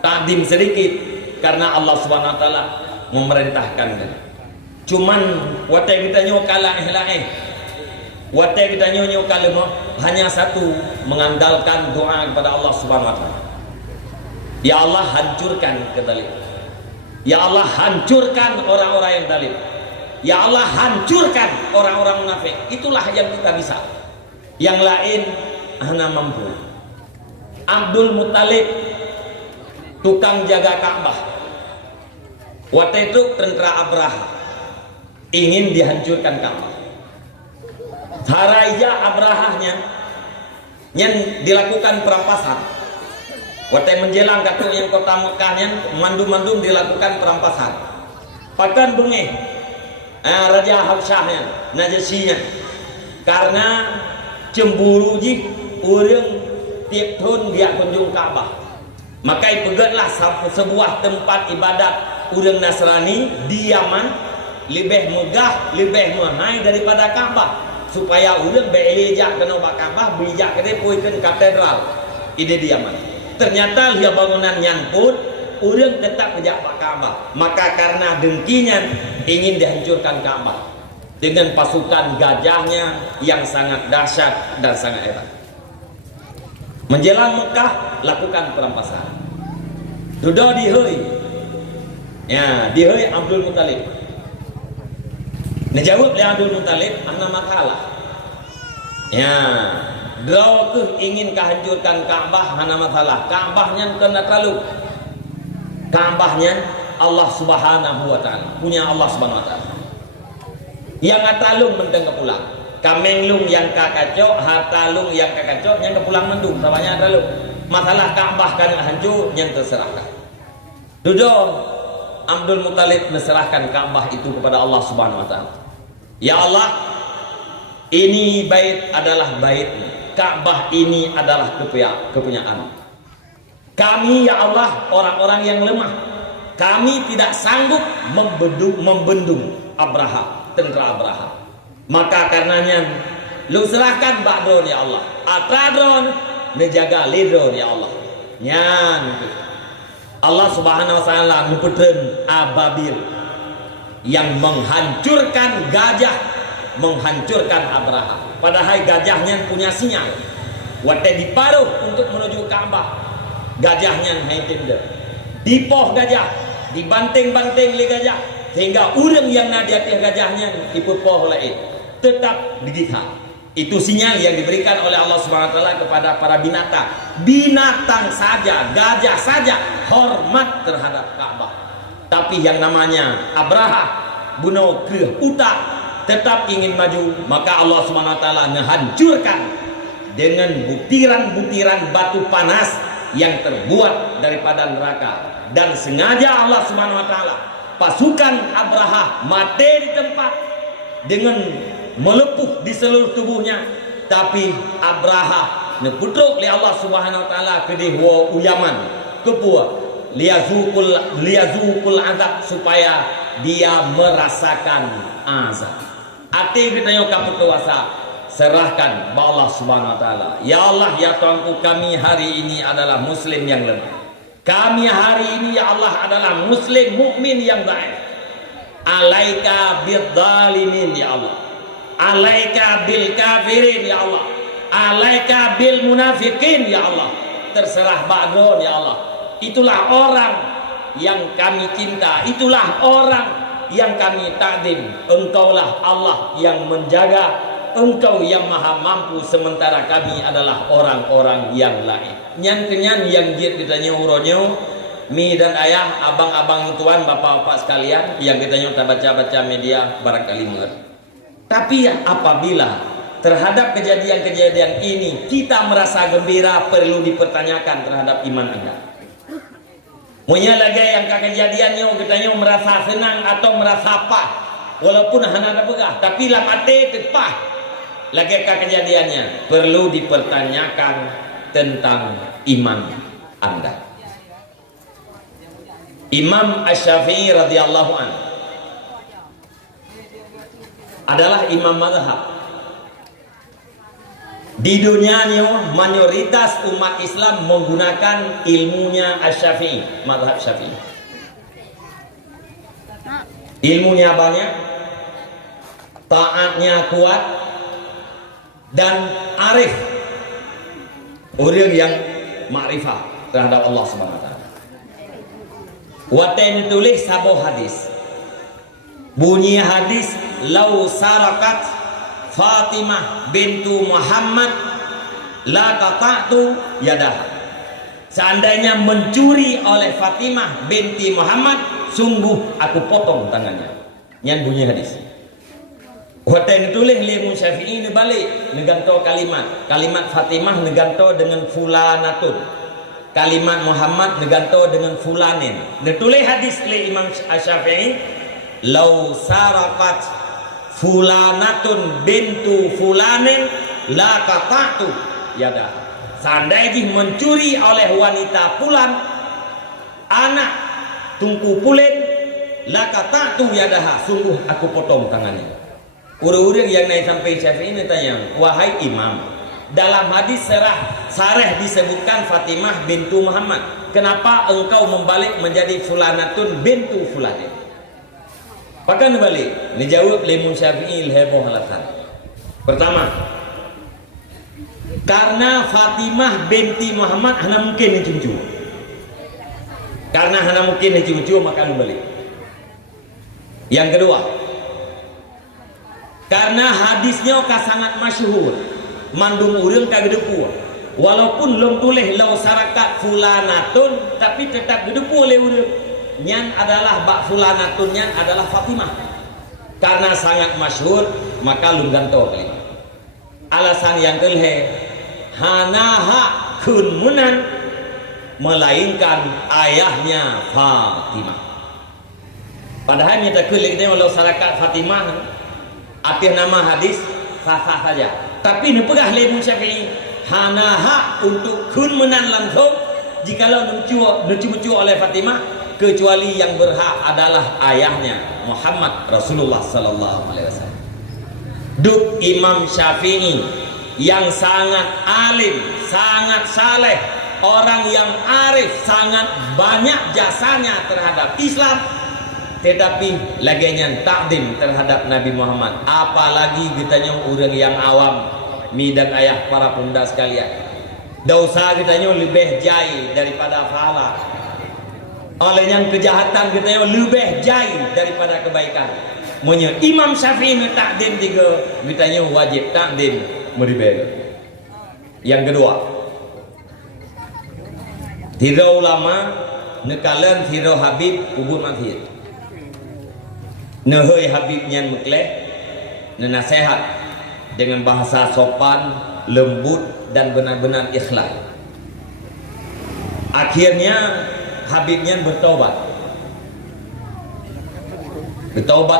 takdim sedikit, karena Allah Subhanahu wa taala memerintahkan. Cuman watai kita nyokala watai kita nyokala hanya satu, mengandalkan doa kepada Allah Subhanahu wa taala. Ya Allah hancurkan kezalim. Ya Allah hancurkan orang-orang yang zalim. Ya Allah hancurkan orang-orang munafik. Itulah yang kita bisa. Yang lain hanya mampu. Abdul Muttalib tukang jaga Ka'bah. Waktu itu tentara Abraha ingin dihancurkan Ka'bah. Haraija Abrahahnya yang dilakukan perampasan. Waktu menjelang kata yang kota Mekahnya mandum-mandum dilakukan perampasan. Pakan bunge Raja Habsyahnya, Najasyinya, karena cemburu ji orang tiap tahun dia kunjung Ka'bah. Maka pegatlah sebuah tempat ibadat orang Nasrani di Yaman lebih megah, lebih mahal daripada Ka'bah, supaya orang beelijak kena Ka'bah, bijak kena puikan katedral ide di Yaman. Ternyata dia bangunan nyamput, orang tetap pejak Ka'bah. Maka karena dengkinya ingin dihancurkan Ka'bah dengan pasukan gajahnya yang sangat dahsyat dan sangat hebat. Menjelang Mekah lakukan perampasan. Sudah dihoi, ya dihoi Abdul Muttalib. Dijawab oleh Abdul Muttalib, ana makalah. Ya, draw ke ingin kehancurkan Ka'bah, hana masalah. Ka'bahnya kena terlalu. Ka'bahnya Allah Subhanahu wa taala, punya Allah Subhanahu wa taala. Yang atalung menteng pulang. Kamenglung yang kakacok, hatalung yang kakacok, yang kepulang mendung, samanya terlalu. Masalah Ka'bah kan hancur, yang terserahkan. Duduk Abdul Muttalib menserahkan Ka'bah itu kepada Allah Subhanahu wa taala. Ya Allah, ini bait adalah bait, Ka'bah ini adalah kepunyaan. Kami ya Allah orang-orang yang lemah. Kami tidak sanggup membendung Abraha, tentara Abraha. Maka karenanya lu serahkan ba'dron ya Allah. Atradron menjaga lidron ya Allah. Nyan Allah Subhanahu wa taala ngepetreun Ababil yang menghancurkan gajah menghancurkan Abraha. Padahal gajahnya punya sinyal. Waktu diparuh untuk menuju Ka'bah, gajahnya haitinda. Dipoh gajah, dibanting-banting oleh gajah, sehingga orang yang di atas gajahnya dipoh lain tetap digigit. Itu sinyal yang diberikan oleh Allah Subhanahu wa taala kepada para binatang. Binatang saja, gajah saja hormat terhadap Ka'bah. Tapi yang namanya Abraha bunuh ke utak tetap ingin maju, maka Allah Subhanahu wa taala menghancurkan dengan butiran-butiran batu panas yang terbuat daripada neraka. Dan sengaja Allah Subhanahu wa taala pasukan Abraha mati di tempat dengan melepuh di seluruh tubuhnya, tapi Abraha neputruk oleh Allah Subhanahu wa taala ke dewa uyaman kepua liyazukul azab, supaya dia merasakan azab. Ati kita yang kamu kuasa serahkan kepada Allah Subhanahu wa taala. Ya Allah, ya Tuhanku, kami hari ini adalah muslim yang lemah. Kami hari ini ya Allah adalah muslim mukmin yang baik. Alaika bidzalimin ya Allah. Alaika bil kafirin ya Allah. Alaika bil munafikin ya Allah. Terserah bagon ya Allah. Itulah orang yang kami cinta, itulah orang yang kami takdim. Engkaulah Allah yang menjaga, Engkau yang maha mampu, sementara kami adalah orang-orang yang lain. Nyan-kenyan yang giat ditanya uronyo, mi dan ayah, abang-abang tuan, bapak-bapak sekalian yang kita baca-baca media barangkali mengerti. Tapi apabila terhadap kejadian-kejadian ini kita merasa gembira, perlu dipertanyakan terhadap iman Anda. Punya lagi yang kejadiannya kita merasa senang atau merasa pah, walaupun hanya ada begah, tapi lah mati tepah. Lagi kejadiannya perlu dipertanyakan tentang iman Anda. Imam Asy-Syafi'i radhiyallahu anhu adalah imam mazhab. Di dunia mayoritas umat Islam menggunakan ilmunya Asy-Syafi'i, mazhab Syafi'i. Ilmunya banyak, taatnya kuat, dan arif, orang yang makrifah terhadap Allah Subhanahu wa taala. Waten tulis sabo hadis. Bunyi hadis, lau sarakat Fatimah bintu Muhammad la qata'tu yadah. Seandainya mencuri oleh Fatimah binti Muhammad, sungguh aku potong tangannya. Yang bunyi hadis. Waktu ditulis ilmu Syafi'i ini balik neganto kalimat Fatimah neganto dengan fulanatun, kalimat Muhammad neganto dengan fulanin. Ditulis hadis oleh Imam Syafi'i, lau sarafat fulanatun bintu fulanin la qata'tu yada. Seandainya mencuri oleh wanita fulan anak tungku pulen, la qata'tu yadaha, sungguh aku potong tangannya. Urang-urang yang naik sampai Syafi'i ini tanya, wahai imam, dalam hadis sareh disebutkan Fatimah bintu Muhammad, kenapa engkau membalik menjadi fulanatun bintu fulanin? Bahkan balik, dijawab Imam Syafi'i heboh alasan. Pertama, karena Fatimah binti Muhammad hanya mungkin dicucu. Karena hanya mungkin dicucu maka balik. Yang kedua, karena hadisnya sangat masyhur, mandung urang kagedepu, walaupun belum tulis lau sarakat fulanatun, tapi tetap gedepu oleh urang. Nyan adalah bak fulanatun, nyan adalah Fatimah. Karena sangat masyhur, maka lum ganto kalimat. Alasan yang kelih, hanaha kun munan, melainkan ayahnya Fatimah. Padahal kita kulik dia lau sarakat Fatimah, arti nama hadis sah-sah saja, tapi ini pegah Imam Syafi'i hanaha untuk kun menan langsung jikalau dicucu oleh Fatimah, kecuali yang berhak adalah ayahnya Muhammad Rasulullah sallallahu alaihi wasallam. Duk Imam Syafi'i yang sangat alim, sangat saleh, orang yang arif, sangat banyak jasanya terhadap Islam, tetapi laginya takdim terhadap Nabi Muhammad. Apalagi kitanya orang yang awam, midang ayah para bunda sekalian. Dosa kitanya lebih jai daripada pahala. Oleh yang kejahatan kitanya lebih jai daripada kebaikan. Monya Imam Syafi'i takdim juga kitanya wajib takdim meribel. Yang kedua, tira ulama nekalan tira Habib ubun mathir. Nehoi Habibnya mekleh, nasihat dengan bahasa sopan, lembut dan benar-benar ikhlas. Akhirnya Habibnya bertobat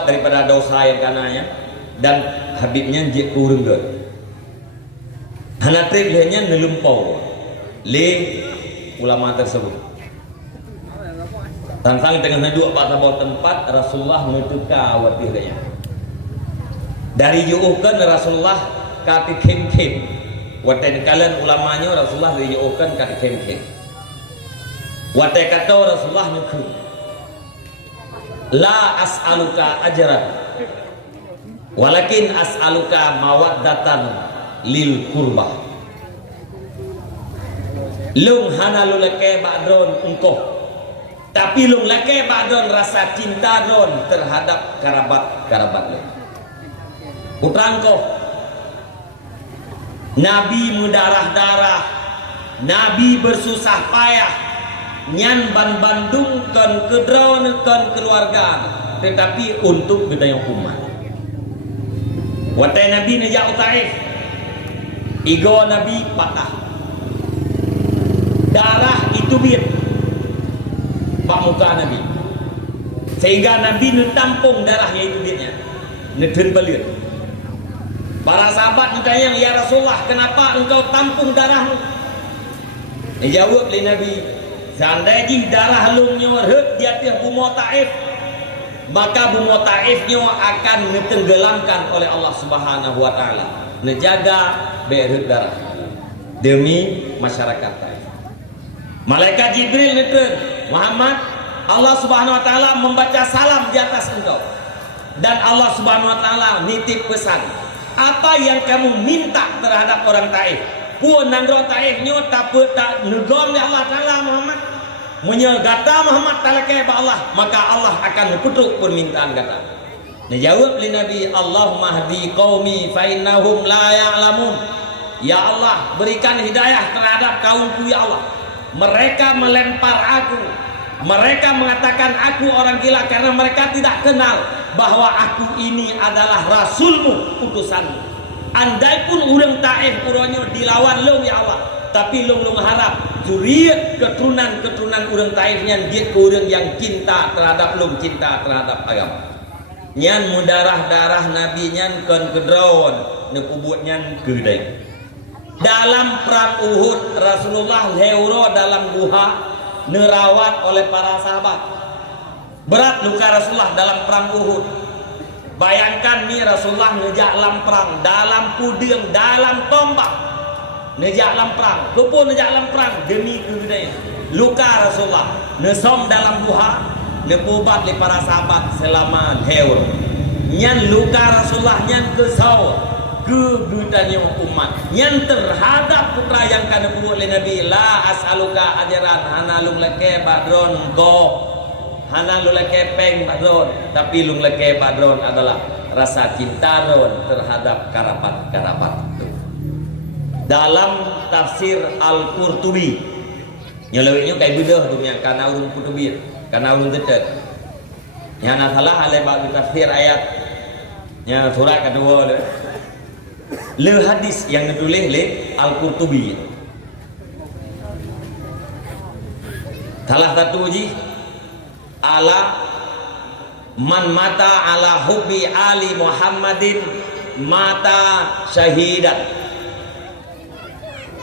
daripada dosa yang kananya, dan Habibnya je kurang ger. Hanatrib lehnya nelempau le ulama tersebut. Tantang tengah dua pada bawah tempat Rasulullah menutuka watirnya. Dari juukan Rasulullah kati kem-kem. Waten kalian ulamanya Rasulullah dari juukan kati kem-kem. Waten kata Rasulullah nuku. La as'aluka ajran, walakin as'aluka mawaddatan lil kurbah. Lung hana lulake ba'dron engkau, tapi lung lake ba'dron rasa cinta don terhadap kerabat lu. Putrang kau Nabi mendarah-darah, Nabi bersusah payah, nyan bandung kan kedraun kan keluarga, tetapi untuk budaya umat. Watai Nabi nejak Taif, igo Nabi patah, darah itu bir pak muka Nabi, sehingga Nabi netampung darahnya itu birnya, neten balir. Para sahabat mukanya, ya Rasulullah, kenapa engkau tampung darahmu? Dijawab oleh Nabi, seandainya darah lungnya hut di atas bumi Taif, maka bumi Taifnya akan ditenggelamkan oleh Allah Subhanahu wa taala. Menjaga berhut darah demi masyarakat Taif. Malaikat Jibril neken, Muhammad, Allah Subhanahu wa taala membaca salam di atas engkau, dan Allah Subhanahu wa taala nitip pesan, apa yang kamu minta terhadap orang Taif, pun nanggro Taifnya tak negom ya Allah taala Muhammad, menyegata Muhammad taala ke Allah, maka Allah akan memputuk permintaan kata. Dijawab oleh Nabi, Allahumma hdi qaumi fa innahum la ya'lamun. Ya Allah, berikan hidayah terhadap kaumku ya Allah. Mereka melempar aku, mereka mengatakan aku orang gila karena mereka tidak kenal bahwa aku ini adalah rasulmu, utusanmu. Andai pun orang Taif uronyo dilawan lo ya Allah, tapi lo harap juriat keturunan orang Taifnya dia orang yang cinta terhadap lo, cinta terhadap agama. Nyan mudarah-darah Nabi nyan kon kedron, nekubut nyan kedai. Dalam perang Uhud Rasulullah heuro dalam guha nerawat oleh para sahabat. Berat luka Rasulullah dalam perang Uhud. Bayangkan nih Rasulullah ngejak dalam perang, dalam puding, dalam tombak, ngejak dalam perang, lupun ngejak dalam perang demi kebudayaan. Luka Rasulullah nesom dalam guha, nepubat oleh para sahabat selama heuro. Nyan luka Rasulullah nyan kesau kebudayaan umat, nyan terhadap putra yang kana buat oleh Nabi, la as'aluka ajaran hana lung leke badron go, hana lung leke peng badron, tapi lung leke badron adalah rasa cinta ron terhadap kerabat itu. Dalam tafsir Al-Qurtubi nyelewitnya kayak bedah dunia karena ulun Qurtubi, karena ulun tetet yang salah oleh bagi tafsir ayat yang surat kedua le hadis yang ditulis oleh Al-Qurtubi. Salah satu uji ala man mata ala hubbi ali Muhammadin mata syahidan.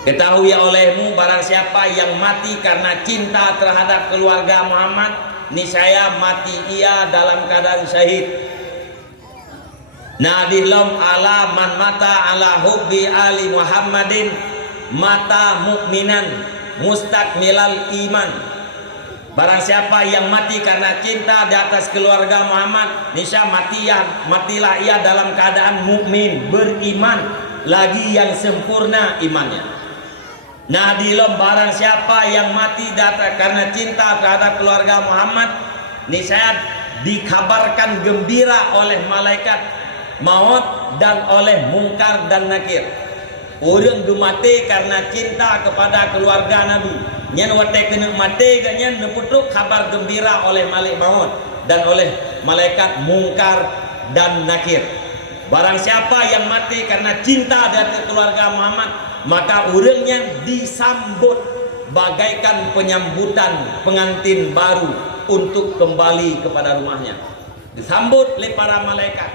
Ketahui olehmu barang siapa yang mati karena cinta terhadap keluarga Muhammad, niscaya mati ia dalam keadaan syahid. Nadilum ala man mata ala hubbi ali Muhammadin mata mukminan mustakmilal iman. Barang siapa yang mati karena cinta di atas keluarga Muhammad, niscaya matilah ia dalam keadaan mukmin, beriman, lagi yang sempurna imannya. Nah, barang siapa yang mati karena cinta terhadap keluarga Muhammad, niscaya dikabarkan gembira oleh malaikat maut dan oleh mungkar dan nakir. Orang mati karena cinta kepada keluarga Nabi, nyan wate kena mati ganyan neputuk kabar gembira oleh malaikat maut dan oleh malaikat mungkar dan nakir. Barang siapa yang mati karena cinta dari keluarga Muhammad, maka orangnya disambut bagaikan penyambutan pengantin baru untuk kembali kepada rumahnya. Disambut oleh para malaikat,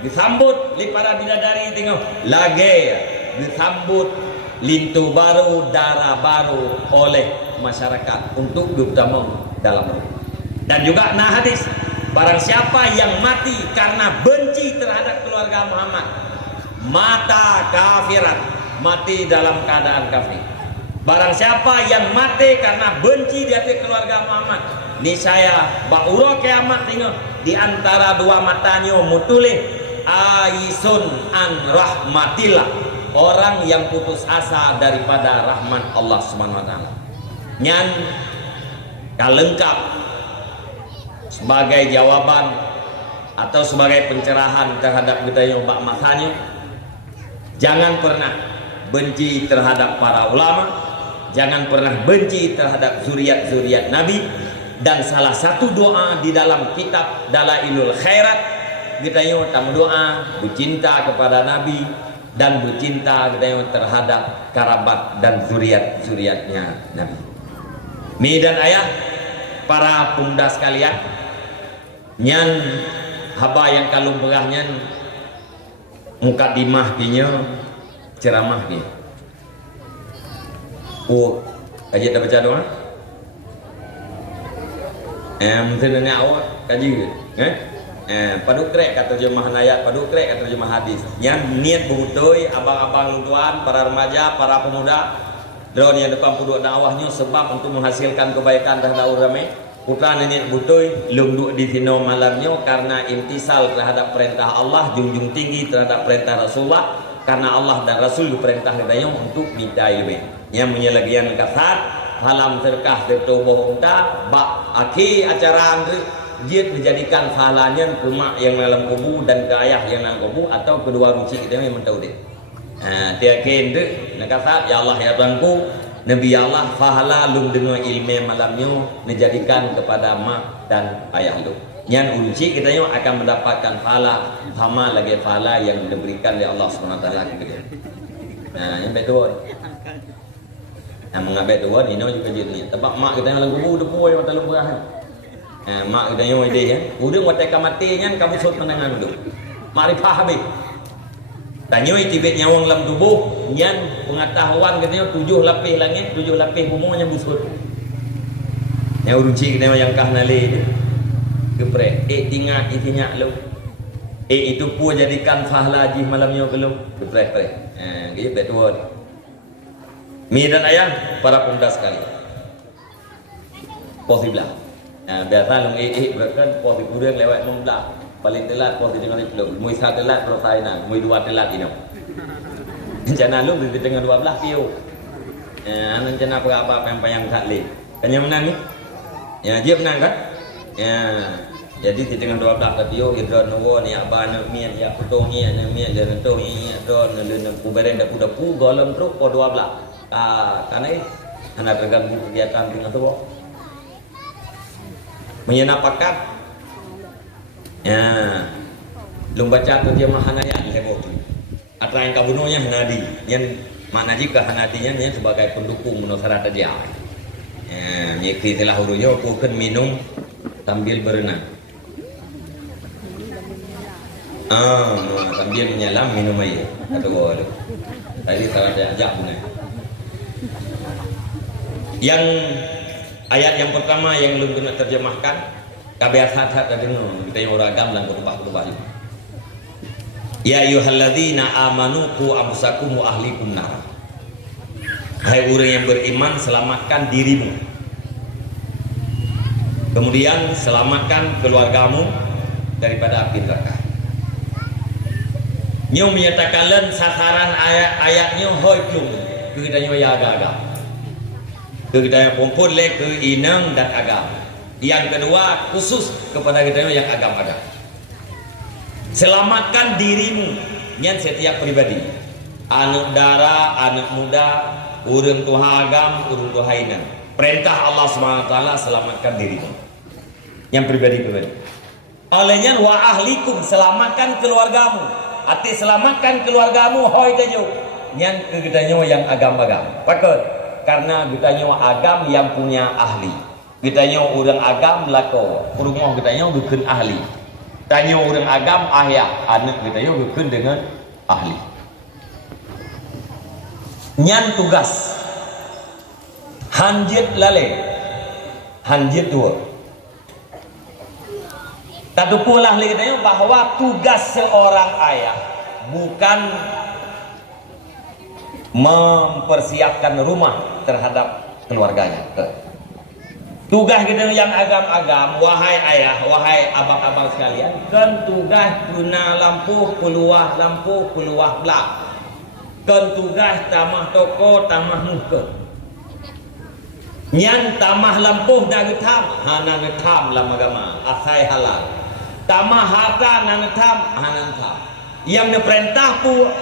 disambut oleh para bidadari, tengok lagi disambut lintu baru, darah baru oleh masyarakat untuk bertemu dalam rumah. Dan juga nah hadis, barang siapa yang mati karena benci terhadap keluarga Muhammad, mata kafiran, mati dalam keadaan kafir. Barang siapa yang mati karena benci di hati keluarga Muhammad, niscaya ba'ura kiamat tengok di antara dua matanya mutulih aisun an rahmatillah, orang yang putus asa daripada rahmat Allah Subhanahu wa taala. Nyan kalengkap sebagai jawaban atau sebagai pencerahan terhadap kita yang bak masanya, jangan pernah benci terhadap para ulama, jangan pernah benci terhadap zuriat-zuriat Nabi. Dan salah satu doa di dalam kitab Dalailul Khairat, kita yang doa bercinta kepada Nabi dan bercinta terhadap kerabat dan zuriat-zuriatnya Nabi. Mi dan ayah, para pemuda sekalian, nyan haba yang kalung berahnya mukadimah kinya ceramah dia. Oh, kaji dah baca doa? Mungkin ni awak kaji, paduk krek kata terjemahan ayat, paduk krek kata terjemahan hadis. Yang niat berutai abang-abang tuan, para remaja, para pemuda, drone yang depan puduk dakwahnya sebab untuk menghasilkan kebaikan terhadap orang ramai. Putra niat berutai lung di sini malamnya karena intisal terhadap perintah Allah, junjung tinggi terhadap perintah Rasulullah. Karena Allah dan Rasul diperintah katanya untuk bidai lebih. Yang menyelagian kasat halam terkah tertoboh unta bak aki acara andre dia menjadikan pahalanya kemak yang dalam kubu dan ke ayah yang dalam kubu atau kedua ruci kita yang mentau dia. Dia kende nak kata ya Allah ya Tuhanku, Nabi Allah pahala lum dengan ilmu malamnya menjadikan kepada mak dan ayah lu. Yang ruci kita yang akan mendapatkan pahala sama lagi pahala yang diberikan oleh Allah SWT kepada dia. Yang betul. Mengambil dua ini juga jadi. Sebab mak kita yang lagu depu yang mata lemah. Mak kita yang ide ya. Udah mati kamatinya kamu sut menangan dulu. Marifah habis. Tanya tibet nyawang dalam tubuh, nyan pengetahuan katanya 7 lapis langit, 7 lapis bumi busut. Yang uruci kita yang kah nali. Geprek, tinggal isinya lu. Itu pun jadikan pahala haji malamnya belum. Geprek. Gitu betul. Mi dan ayah, para pemuda sekalian. Posi belah. Biasa long berkan posi kurang lewat membelah. Paling telat posi dengan itu. Mui satu telat persaingan, mui dua telat ini. Rencana lu di tengah 12 kilo. Rencana apa yang tak le. Kan yang menang ni? Ya dia menang kan? Ya. Jadi di tengah 12 katio idron nuwo ni aba na mian ya putongi na mian dan tongi don na kuberen da kudapu golem truk po 12. Karena anak terganggu kegiatan dengan itu menyenapakan ya lum baca terjemahan ayat lewat atau yang kabunonya hanadi yang mana jika hanadinya yang sebagai pendukung masyarakat dia nyekri telah hurunya bukan minum sambil berenang sambil menyelam minum air kata waduh tadi salah saya ajak benar. Yang ayat yang pertama yang belum kena terjemahkan kabiasat tadi kita yang orang agam dan berubah-ubah. Ya ayyuhalladzina amanu qu anfusakum wa ahlikum nar. Hai orang yang beriman, selamatkan dirimu Kemudian selamatkan keluargamu daripada api neraka. Nyo menyatakan sasaran ayat-ayatnya hoi piung kegitannya ya agak-agak. Kegitannya pompon le ke inang dan agam. Yang kedua khusus kepada kita yang agam-agam. Selamatkan dirimu yang setiap pribadi. Anak dara, anak muda, urang tuha agam, urang tuha inang. Perintah Allah SWT selamatkan dirimu. Yang pribadi-pribadi. Olehnya wa ahlikum, selamatkan keluargamu. Arti selamatkan keluargamu hoi tejo. Yang kegitannya yang agam-agam. Pakot. Karena kitanya agam yang punya ahli. Kitanya orang agam lako. Rumah kitanya bukan ahli. Tanya orang agam ayah. Anak kitanya bukan dengan ahli. Nyan tugas. Hanjit lale. Hanjit dua. Tadu pula ahli kitanya bahwa tugas seorang ayah bukan mempersiapkan rumah terhadap keluarganya. Tugas kita yang agam-agam, wahai ayah, wahai abang-abang sekalian, kan tugas guna lampu peluah belak. Kan tugas tamah toko, tamah muka. Nyan tamah lampu dah getam, hana getam lam agama, asai halal. Tamah harta nan getam, hana getam. Yang diperintah pu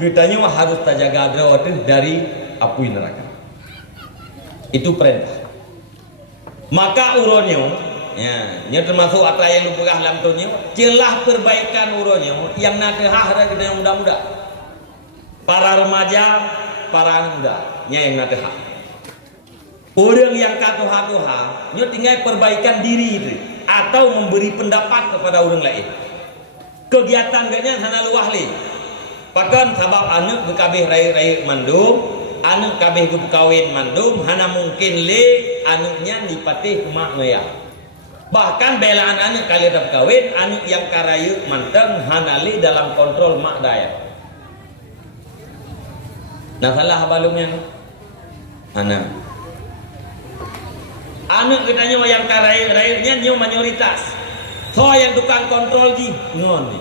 kitanya harus terjaga dari api neraka. Itu perintah. Maka uronyo, ya, termasuk apa yang lupa dalam tunyo, celah perbaikan uronyo yang nak hara kita yang muda-muda. Para remaja, para muda, yang nak hak. Orang yang katuha-tuha, nyo tinggal perbaikan diri itu atau memberi pendapat kepada orang lain. Kegiatan ganya hana luahli. Pakan sabab anak bekabeh rai-rai mandum, anak kabeh kawin mandum, hana mungkin le anaknya dipatih mak ngaya. Bahkan belaan anak kali dah kawin, anak yang karayu manteng hana le dalam kontrol mak daya. Nah salah balungnya anak. Anak kitanya yang karayu-rayunya nyo mayoritas. So yang tukang kontrol di ngon ni.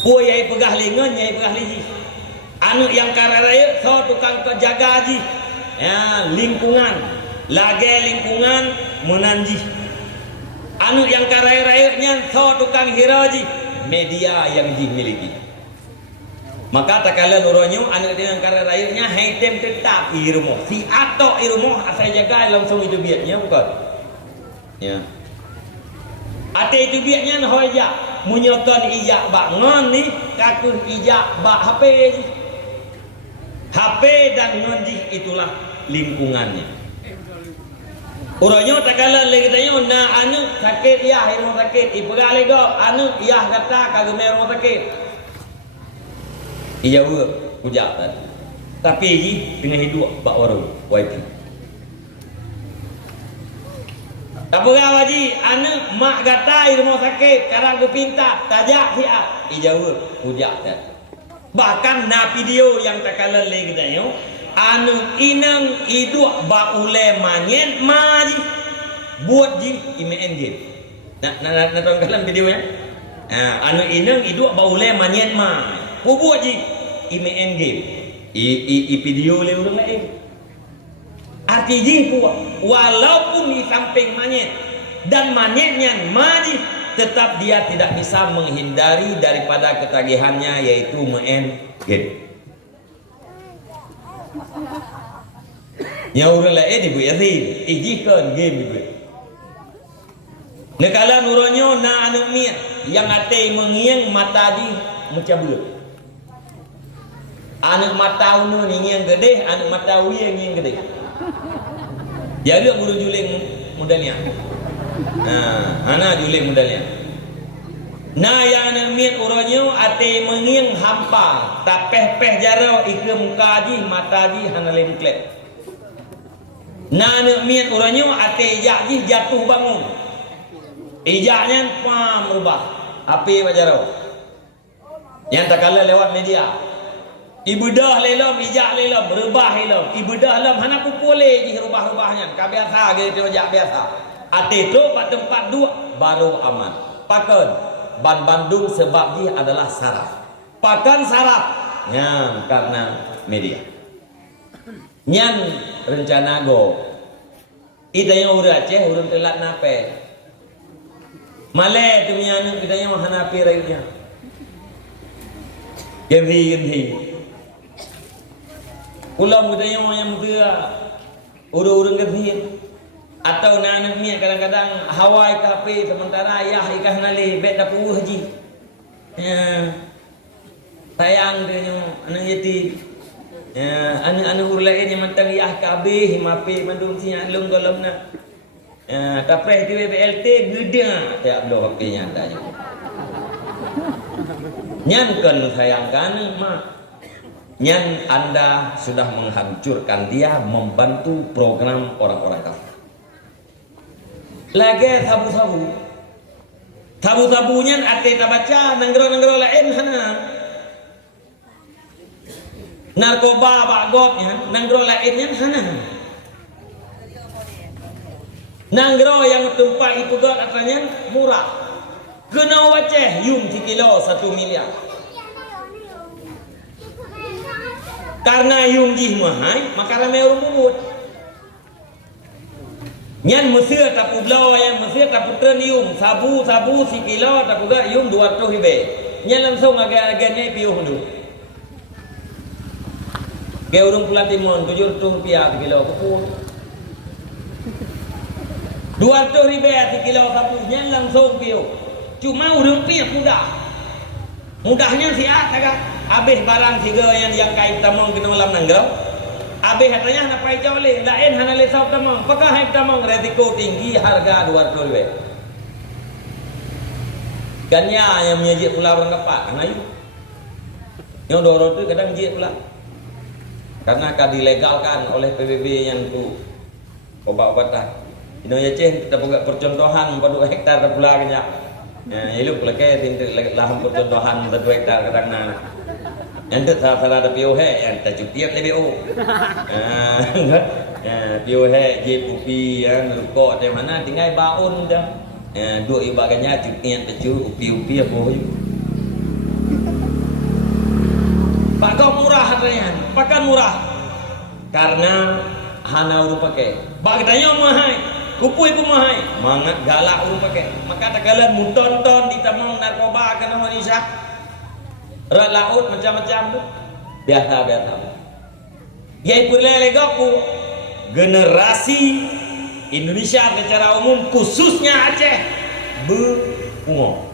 Yai pegah lingon, yai pegah liji. Anu yang kararaya, so tukang kejaga ji. Ya, lingkungan. Lage lingkungan, menanji. Anu yang kararaya-nya, so tukang hiraji. Media yang dimiliki. Maka tak kala nuronyo, anu yang kararaya-nya, haitem tetap irumoh. Si atok irumoh, asal jaga langsung itu biatnya, bukan? Ya. Ate itu biatnya, hoja. Munyokan ijak bak ngon ni kakun ijak bak HP je. HP dan ngonji itulah lingkungannya. Uronyo tak kala lagi tanya na anu sakit ya rumah sakit ipegal lego anu iya kata kagem rumah sakit. Iya ujak kan. Tapi ji dengan hidup bak waru wifi. Tak berapa ji, anak mak gatai rumah sakit, karang berpinta, tajak siap, ijauh, hujak tak. Bahkan na video yang tak kalah lagi tanya, anu inang iduk baule manyen maji, buat ji ime engage. Nak tahu kalam videonya? Anu inang iduk baule manyen ma, buat ji ime engage. I video le urang lain. Artinya walaupun di samping manyet dan manyetnya maji, tetap dia tidak bisa menghindari daripada ketagihannya yaitu game. Yang orang lain ibu yazid, ijikan game ibu. Nekala nuronyo na anu mia yang ate mengiang mata di mencabut. Anak mata unu ni yang gede, anak mata uye yang gede. Jadi guru juling modalnya. Anak juling modalnya. Nah yang anak miat uronyo ate mengiang hampa, tapeh-peh jarau ike muka ji mata ji hana lemklep. Nah anak miat uronyo ate ijak ji jatuh bangun. Ijaknya merubah. Api wajarau. Yang tak kalah lewat media. Ibedah lelom, ijak lelom, rebah lelom. Ibedah lelom, hana pupule je rubah-rubahnya. Ka biasa gitu rojak biasa. Ate tu pak tempat dua baru aman. Pakan ban Bandung sebab dia adalah saraf. Pakan saraf. Ya, karena media. Nyan rencana go. Ida yang urut Aceh urun telat nape. Malay tu punya anak kita yang hanapi rayunya. Ganti. Ulam kita yang muda urun ganti. Atau anak ni kadang-kadang Hawaii kafe sementara ayah ikah nali bet dapu haji. Ya. Sayang dia anak yatim. Ya, anak-anak urlain yang matang ayah kabe mape mandung siang lung dalam na. Ya, kapres di BLT gede tak belum haknya tanya. Nyan kan sayangkan mak. Nyan Anda sudah menghancurkan dia membantu program orang-orang kafir. Lagi sabu-sabunya ate tak baca nanggro lain hana narkoba bagotnya nanggro lainnya hana nanggro yang tempat itu got katanya murah kena waceh yum 1 kilo 1 miliar karena yum jih mahal maka ramai orang bubut. Nyan Mesir tapu belau yang Mesir tapu trenium sabu 1 kilo tapu gak yung 200 ribe. Nyan langsung agak-agak ni piuh dulu. Ke urung Pulau Timur 700 rupiah 1 kilo kupur. 200 ribe 1 kilo sabu nyan langsung piuh. Cuma urung piuh mudahnya siat agak. Habis barang tiga yang kait tamong kena malam nanggau. Habis katanya nak pai joleh, lain hana lesau tamang. Apakah hai tamang resiko tinggi harga 200 ribu. Gannya yang menyejik pula orang kepak, kan ayu. Yang dorong tu kadang jik pula. Karena kan dilegalkan oleh PBB yang tu obat-obatan. Ino Aceh kita buat percontohan 4 hektar pula kenya. Ya, elok pula ke lahan percontohan 1 hektar kadang na. Yang salah ada POH yang tak cukup LBO. POH JPUP yang rukuk di mana tinggal baun dah. Dua ibaganya cukup yang cukup upi apa je. Pakai murah harganya, pakai murah. Karena hana urut pakai. Bak tanya mahal, kupui pun mahal. Mangat galak urut pakai. Maka tak kalian muton-ton di tamang narkoba kena Malaysia. Rat laut macam-macam tu biasa. Yai pula legaku generasi Indonesia secara umum khususnya Aceh berpungo.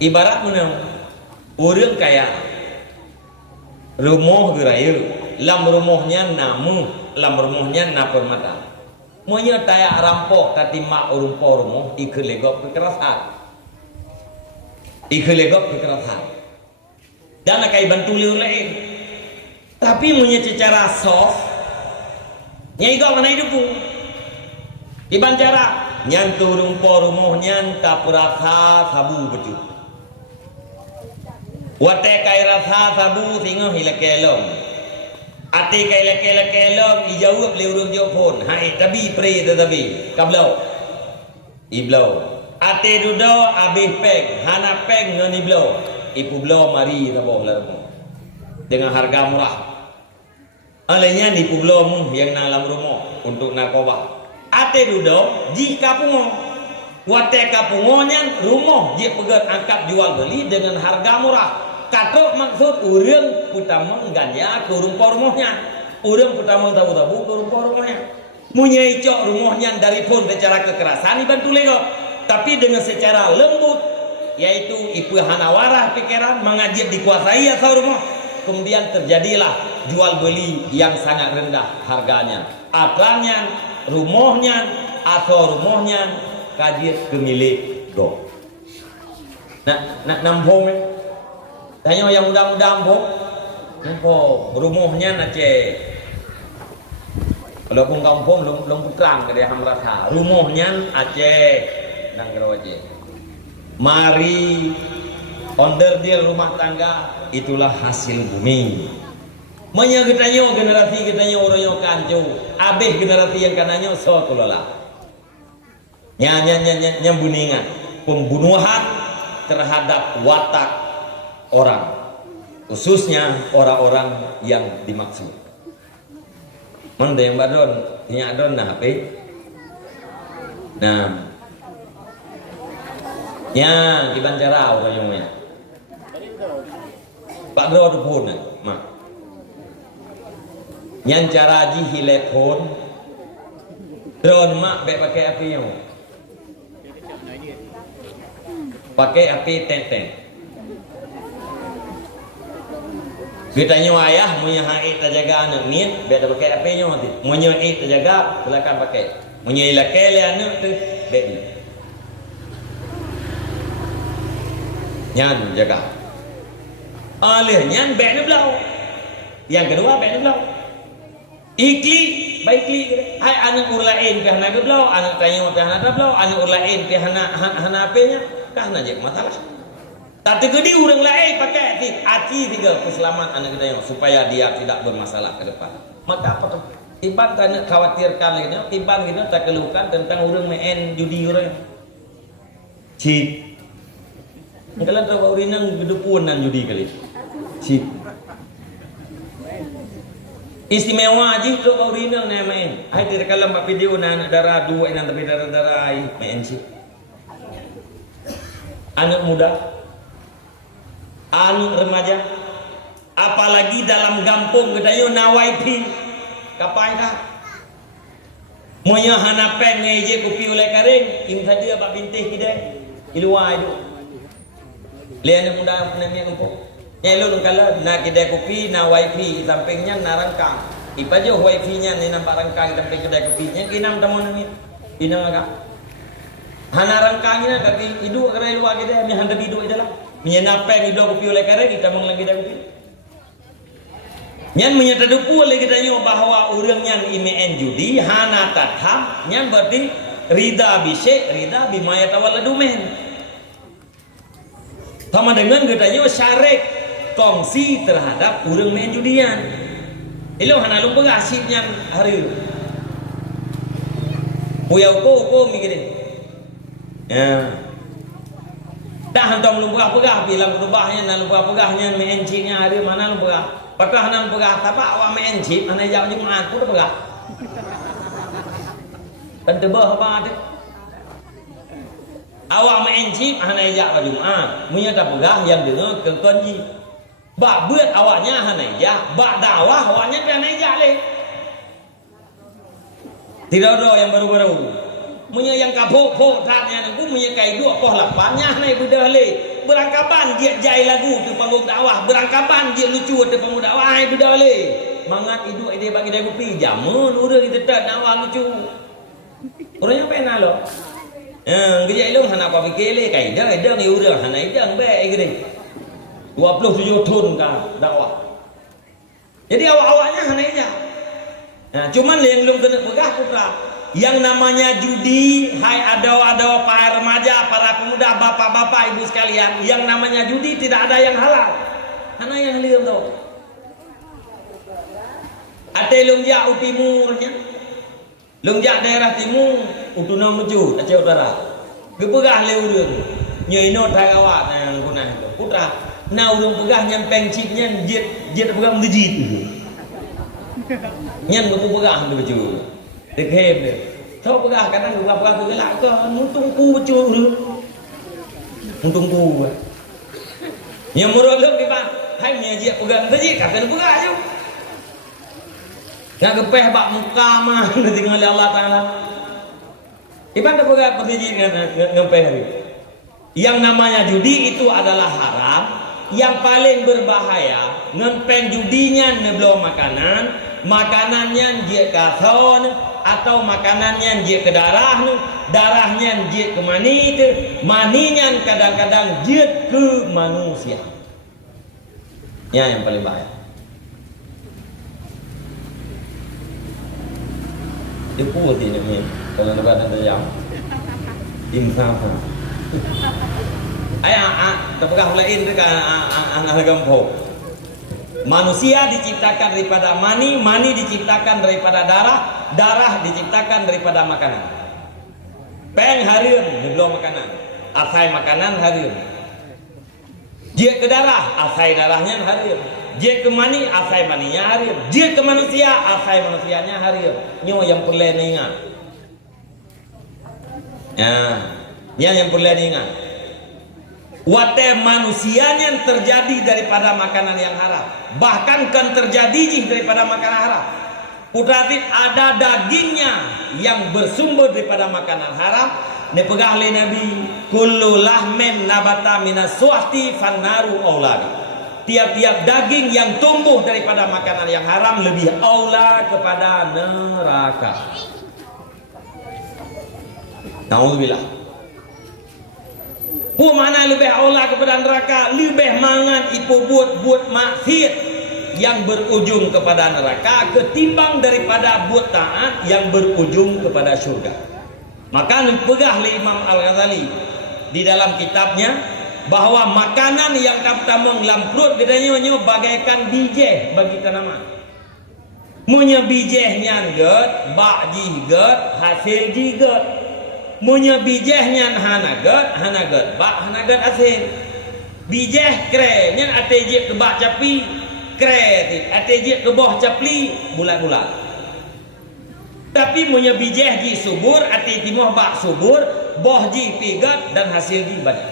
Ibarat mana orang kaya rumah geraya lam rumahnya namu lam rumahnya na permata. Monya tayak rampok tatima rumah ikelegok kekerasan. Ikhelegok kekerasan dan akai bantu liur lain tapi punya secara soft nyai gak mana hidup di bancara nyan turun rumah nyan tak perasa sabu betul wate kai rasa sabu singo hilakelong ate kai lakelong ijawab liurung jopon hai tabi pre tabi kablau iblau ate dudo abih peg hana peg ngani blo ipu blo mari taboh larmo dengan harga murah alenya di blo mu yang dalam rumah untuk narkoba ate dudo ji kapungo wate kapungonya rumah ji pegat angkat jual beli dengan harga murah katok maksud urang utama ganja ke rumahnya urang utama tabu-tabu ke rumahnya munyai cok rumahnya dari pun secara kekerasan dibantu lego tapi dengan secara lembut yaitu ipu hanawarah pikiran mengajib dikuasai asal rumah kemudian terjadilah jual beli yang sangat rendah harganya akalnya rumahnya atau rumahnya kajib ke milik go nak nampung tanya yang mudah-mudah nampung rumahnya Aceh kalau pun kampung belum pulang ke dia hamrata rumahnya Aceh nang Aje. Mari onderdil rumah tangga itulah hasil bumi. Menya getanyo generasi getanyo orang yang kancu, abeh generasi yang kananyo so kelola. Nya buningan pembunuhan terhadap watak orang, khususnya orang-orang yang dimaksud. Mende yang badon, nya adon nah apa? Nah, nya dibancara orang yang nya. Pak Bro tu pun, mak. Nyan cara ji hilepon, drone mak be pakai api yang, pakai api tenteng. Kita nyo ayah punya haid terjaga anak ni, be pakai api nyo tu. Punya haid terjaga, silakan pakai. Punya ilakai le anak tu, be ni. Nyan jaga. Alih nyan be ni belau. Yang kedua be ni belau. Ikli, baikli. Hai anak urlain ke hana belau, anak tanya ke hana belau, anak urlain ke hana apanya, kah nak je masalah. Tak tergedi orang lain pakai aci tiga keselamatan anak kita yang supaya dia tidak bermasalah ke depan. Maka apa tu? Tiban tak nak khawatirkan lagi, tiban kita tak keluhkan tentang orang main judi orang. Cip. Kalau tak orang nang gedepunan judi kali. Cip. Istimewa aja tu orang nang main. Hai di dalam video anak darah dua yang tapi darah main cip. Anak muda, anak remaja, apalagi dalam kampung gedayo nawaipi kapan kah monya hana pen ngeje kopi oleh karing im tadi apa bintih kidai iluai itu le anak muda namanya kampung nyelun kala na kidai kopi na wifi sampingnya na rangkang ipajo wifi nya ni nampak rangkang samping kedai kopi nya kinam tamon ni inang agak hana rangkangnya kaki hidup kena luar kidai mi handa hidup dalam menyenapeng hidup kopi oleh karena kita mengelagi dah kopi. Nyan menyata dupu oleh kita nyo bahawa orang yang imen judi hana tatham nyan berarti rida bisik rida bimaya tawaladu men. Sama dengan kita nyo syarik kongsi terhadap orang main judian. Ilo hana lupa asipnya hari. Puyau ko mikirin. Ya. Dah hantam lumpur pegah bilang berubahnya nan lumpur pegahnya main cipnya hari mana lumpur apakah nan pegah apa awak main cip ana jauh Jumat tu pegah kan tebah apa tu awak main cip ana jauh Jumat munya tak pegah yang dengar kengkonji bak buat awaknya ana jauh bak dakwah awaknya ana jauh le tidak ada yang baru-baru munya yang kapok tatnya nangku munya kai dua poh lapannya nai budah le berangkapan dia jai lagu tu panggung dakwah berangkapan dia lucu tu panggung dakwah ai budah le mangat hidup ide bagi dia kopi jamun urang kita tak dakwah lucu orang yang pena lo gejai lo hana apa fikir le kai dah ni urang hana idang be gede 27 tahun ka dakwah jadi awak-awaknya hana ija nah cuman yang belum kena pegah putra yang namanya judi, hai ada para remaja, para pemuda, bapak-bapak, ibu sekalian, yang namanya judi tidak ada yang halal. Karena yang halal tu. Ada lungjak timurnya, lungjak daerah timur, utuna meju, Aceh Utara. Gepegah le urang, nyoino tagawat yang punah itu. Putra, na urang pegah nyempeng cipnya, jet pegah mejit tu. Nyan buku pegah tu beju. Dekhem dia. Tahu pegah kadang juga pegah tu gelak ke nuntung ku betul tu. Nuntung ku. Yang merolok di pan, hai nya dia pegang saja kata pegah je. Nak kepeh bak muka mah tinggal Allah Taala. Iban dah pegah pergi ngepeh hari. Yang namanya judi itu adalah haram, yang paling berbahaya ngempeng judinya nebelum makanannya dia kathon atau makanannya dia ke darahnya dia ke mani itu maninya kadang-kadang dia ke manusia ya yang paling bahaya dia putih ni kalau nak ada yang insaf terpegang lain dekat anak gampang. Manusia diciptakan daripada mani, mani diciptakan daripada darah, darah diciptakan daripada makanan. Peng harian belum makanan, asai makanan harian. Dia ke darah, asai darahnya harian. Dia ke mani, asai maninya harian. Dia ke manusia, asai manusianya harian. Nyo yang perlu ingat. Yang perlu ingat. Wate manusianya terjadi daripada makanan yang haram. Bahkan kan terjadi daripada makanan haram. Berarti ada dagingnya yang bersumber daripada makanan haram. Ini pegah oleh Nabi, kullu lahmin nabata minas suhti fannaru auladi. Tiap-tiap daging yang tumbuh daripada makanan yang haram lebih aula kepada neraka. Nauzubillah. Mana lebih aula kepada neraka? Lebih mangan ipu buat maksiat yang berujung kepada neraka ketimbang daripada buat taat yang berujung kepada syurga. Maka pegah oleh Imam Al-Ghazali di dalam kitabnya bahwa makanan yang pertama dalam perut katanya bagaikan bijih bagi tanaman. Munya bijihnya get, bak jiget, hasil jiget. Munya bijihnya hanaget, bak hanaget hasil. Bijih kre, nyan ate je ke bak capi, kre ti, ate je ke boh capli, bulat-bulat. Tapi punya bijih ji subur, ati timoh bak subur, boh ji pigat dan hasil ji banyak.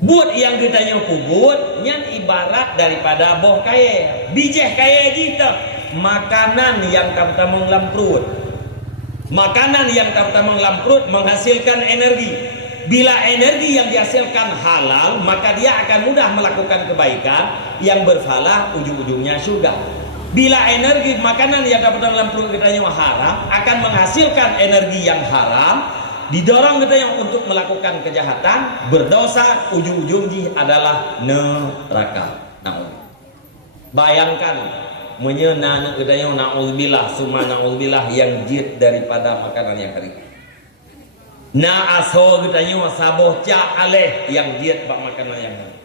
But yang ditanya kubut, nyan ibarat daripada boh kaya. Bijih kaya ji tu makanan yang kamu dalam perut. Makanan yang kamu dalam perut menghasilkan energi. Bila energi yang dihasilkan halal, maka dia akan mudah melakukan kebaikan yang berfalah ujung-ujungnya surga. Bila energi makanan yang dapat dalam perut kita yang haram akan menghasilkan energi yang haram, didorong kita yang untuk melakukan kejahatan, berdosa, ujung-ujungnya adalah neraka. Bayangkan menyena kita yang na'udzubillah, summa na'udzubillah yang jid daripada makanan yang kering. Na aso kita yang saboh ca aleh yang jid bak makanan yang kering.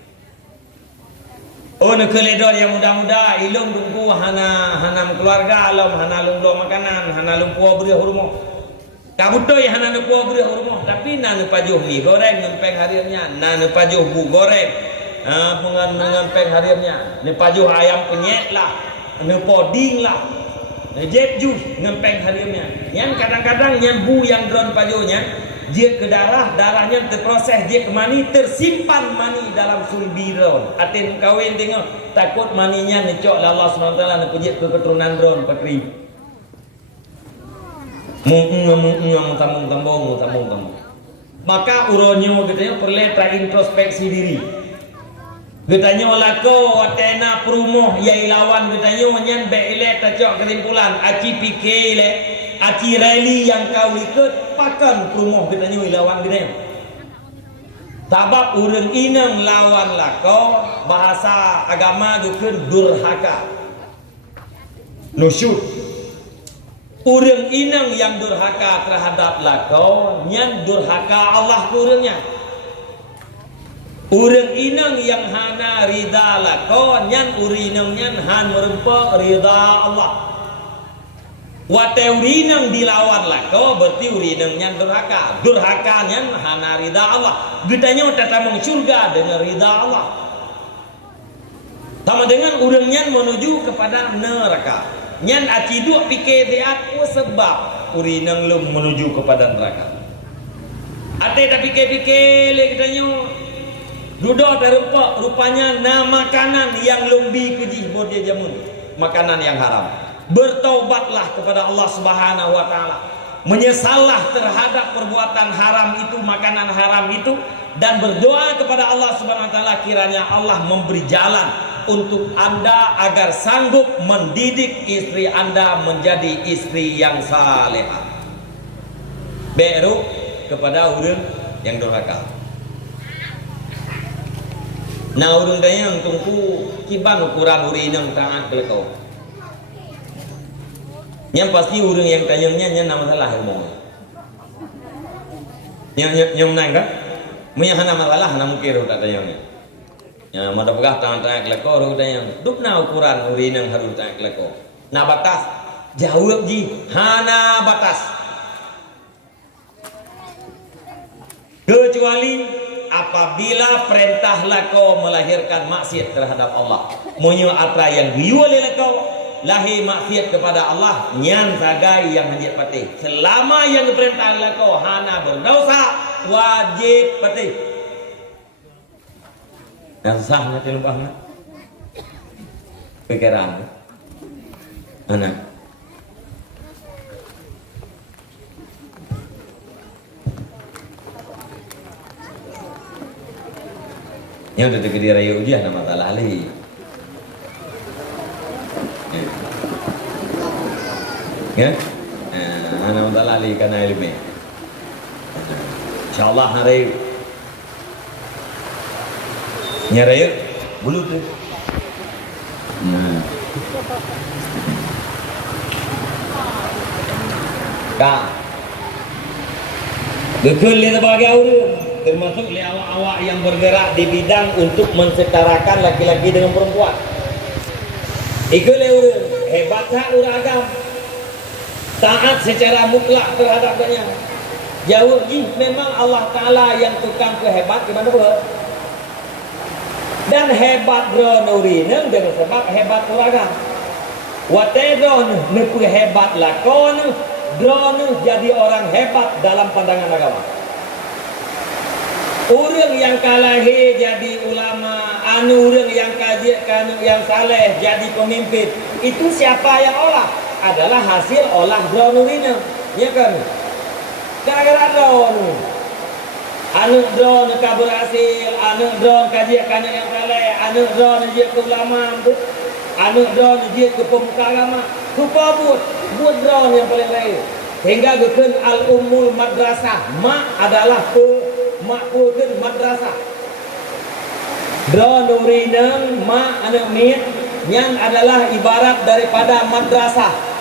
Oh nak keledor yang muda-muda ilung tunggu hana keluarga alam hana lumlo makanan hana lumpuo beri hormo kabutoi hana lumpuo beri hormo tapi na pajuh mi goreng ngempeng hariannya na pajuh bu goreng mengempeng hariannya ne pajuh ayam penyet lah ne poding lah ne jet ju ngempeng hariannya yang kadang-kadang yang bu yang drone pajuhnya dia ke darah, darahnya terproses, dia ke mani, tersimpan mani dalam sulbi drone. Atin kawin tengok, takut maninya necok lah Allah SWT nak pejit ke keturunan drone patri. Tambung. Maka uronyo katanya perlu terintrospeksi diri. Katanya lako atena perumoh yai lawan katanya nyan beile tacok kesimpulan aci pikir le aci rally yang kau ikut pakan perumoh katanya lawan katanya. Sebab urang inang lawan lako bahasa agama gekeun durhaka. Nusyud. Urang inang yang durhaka terhadap lako nyan durhaka Allah ku urangnya. Urang inang yang hana rida lako nyan urinang nyan han merempak rida Allah. Wate urinang dilawan lako berarti urinang nyan durhaka. Durhaka nyan hana rida Allah. Getanya tatamang surga dengan rida Allah. Sama dengan urang nyan menuju kepada neraka. Nyan aciduk pikir diat sebab urinang lum menuju kepada neraka. Ate tak pikir-pikir le katanya duduk terempak rupanya nama makanan yang lumbi kejih dia jamun makanan yang haram. Bertaubatlah kepada Allah Subhanahu wa taala. Menyesallah terhadap perbuatan haram itu, makanan haram itu, dan berdoa kepada Allah Subhanahu wa taala kiranya Allah memberi jalan untuk Anda agar sanggup mendidik istri Anda menjadi istri yang salehah. Beru kepada urang yang durhaka. Nah urang dayang tungku kiban ukuran urinang taat belakau. Yang pasti urang yang tanyangnya nya nama salah ilmu. Yang naik kan? Menyahana masalah na mukir tak tayangnya. Ya mata pegah tangan-tangan keleko ru tayang. Dupna ukuran urinang harus tangan keleko. Na batas jawab ji hana batas. Kecuali apabila perintah lako melahirkan maksiat terhadap Allah. Monyo apa yang giwale lako lahi maksiat kepada Allah nyan sagai yang hendak patih. Selama yang perintah lako hana berdosa wajib patih. Dan sahnya tilubahnya pikiran anak yang udah deket raya ujian nama masalah lagi ya nama masalah lagi karena ilmu insyaallah hari nyari bulu tuh kak betul lihat sebagai orang termasuk awak-awak yang bergerak di bidang untuk mensetarakan laki-laki dengan perempuan ikulah orang hebatnya orang agam taat secara mutlak terhadapnya jauh memang Allah Ta'ala yang tukang kehebat gimana boleh dan hebat drone urineng dengan sebab hebat uraga. Wate drone nepu hebat lakon drone jadi orang hebat dalam pandangan agama. Orang yang kalahi jadi ulama, orang yang kaji, yang saleh jadi pemimpin. Itu siapa yang olah? Adalah hasil olah drone urineng, ya kan? Gara-gara drone. Anu drone kabur hasil, anu drone kajian kana yang saleh, anu drone dia ke ulama, anu drone dia ke pemuka agama. Rupa buat drone yang paling lain. Hingga gekeun al ummul madrasah, mak adalah mak pulkeun madrasah. Drone urineng mak anu mit yang adalah ibarat daripada madrasah.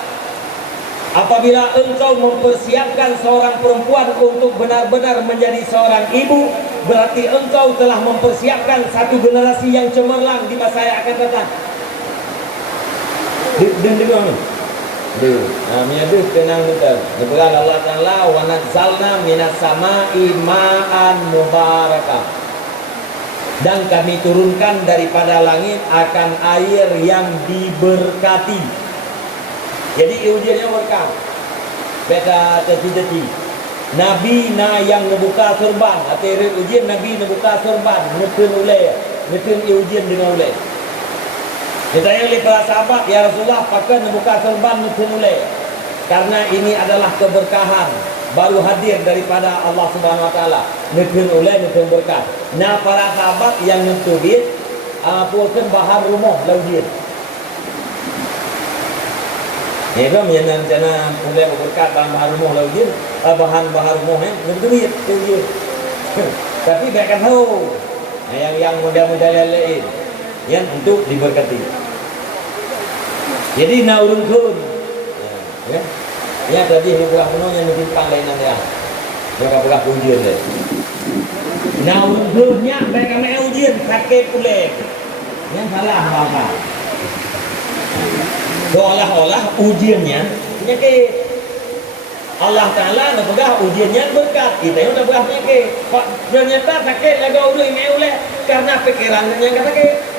Apabila engkau mempersiapkan seorang perempuan untuk benar-benar menjadi seorang ibu, berarti engkau telah mempersiapkan satu generasi yang cemerlang di masa yang akan datang. Dengar ni. Menyadus tenang betul. Kepada Allah Taala wa nazzalna minas sama'i ma'an mubarakah. Dan kami turunkan daripada langit akan air yang diberkati. Jadi ujiannya berkah. Beda terjadi. Nabi na yang membuka surban. Atau ujian Nabi membuka surban. Nukun ulai. Nukun ujian dengan ulai. Ditanya oleh para sahabat, ya Rasulullah, apakah membuka surban nukun ulai? Karena ini adalah keberkahan. Baru hadir daripada Allah Subhanahu Wa Taala. Nukun ulai, nukun berkah. Nah para sahabat yang nutubit, pulkan bahan rumah laujian. Ya kan menyana boleh berkat dalam bahan rumah laujian, bahan rumah duit tu. Tapi mereka tahu yang model-model lain yang untuk diberkati. Jadi nak urun ya. Ya tadi bukan penuhnya mungkin lain dia. Bukan ujian dia. Nah urunnya mereka mau ujian sakit pulih. Yang salah apa? Seolah-olah ujiannya penyakit. Allah Ta'ala nak pegah ujiannya berkat. Kita yang nak pegah penyakit. Ternyata sakit lagi udah oleh karena pikirannya yang sakit.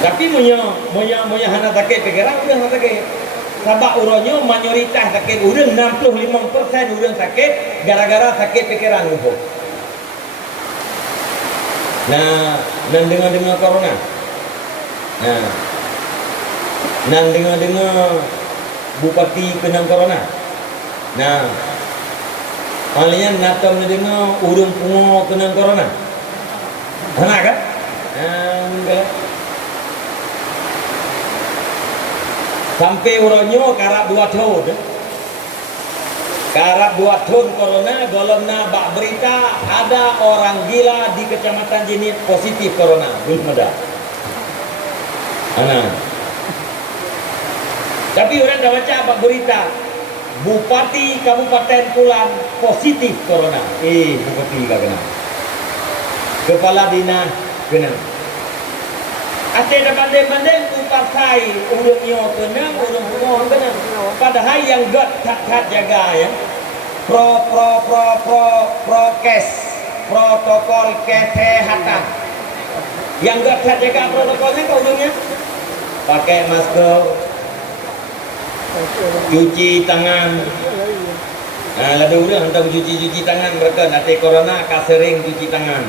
Tapi punya hana sakit pikiran udah sakit. Sebab urangnya mayoritas sakit urang 65% urang sakit gara-gara sakit pikiran itu. Nah, dan dengan corona. Nah, dengar bupati kena corona. Nah, kalian natam dengar urang pungo kena corona. Mana kan? Sampai urangnya karap 2 tahun. Karap 2 tahun corona, golongna bak berita ada orang gila di kecamatan Jenit positif corona. Belum ada. Tapi orang dah baca apa berita Bupati Kabupaten Pulang positif corona. Bupati gak kena. Kepala dinas kena. Ate dah banding-banding upakai urung nyo kena, urung pungo kena. Padahal yang gat jaga ya. Prokes protokol kesehatan. Yang gat jaga protokolnya kau urungnya pakai masker, cuci tangan. Lalu urang tentang cuci tangan mereka nanti corona sering cuci tangan.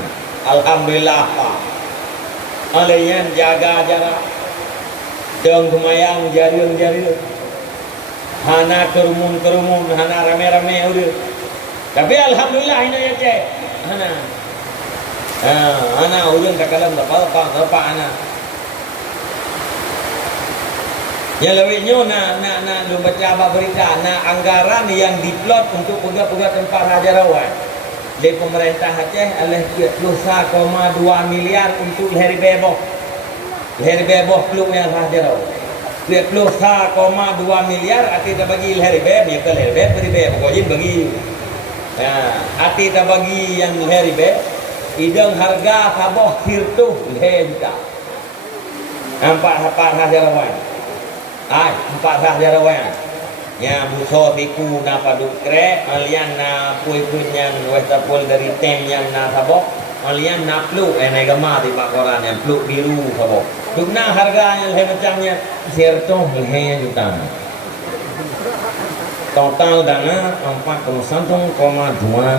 Alhamdulillah Pak. Alaiyan jaga jarak. Deng kemayang jaring. Hana kerumun, hana rame-rame udah. Tapi alhamdulillah ini ya cek. Hana urang kakalam apa ana. Ya lewatnya lu baca apa berita anggaran yang diplot untuk pegang tempat hajarawan di pemerintah Aceh adalah 21,2 miliar untuk Lehri Beboh peluk yang hajarawan 21,2 miliar arti tak bagi Lehri Beboh ya ke Lehri Beboh pokoknya bagi arti tak bagi yang Lehri Beboh idang harga saboh firtuh juta 4 hajarawan 4 hajarawan nya buso tiku na paduk krek alian na puy-punyan westapol dari temnya na sabok alian na pluk negama di pakoran yang pluk biru sabok pluk na harganya lehe macamnya serto lehe juta total dana 41,2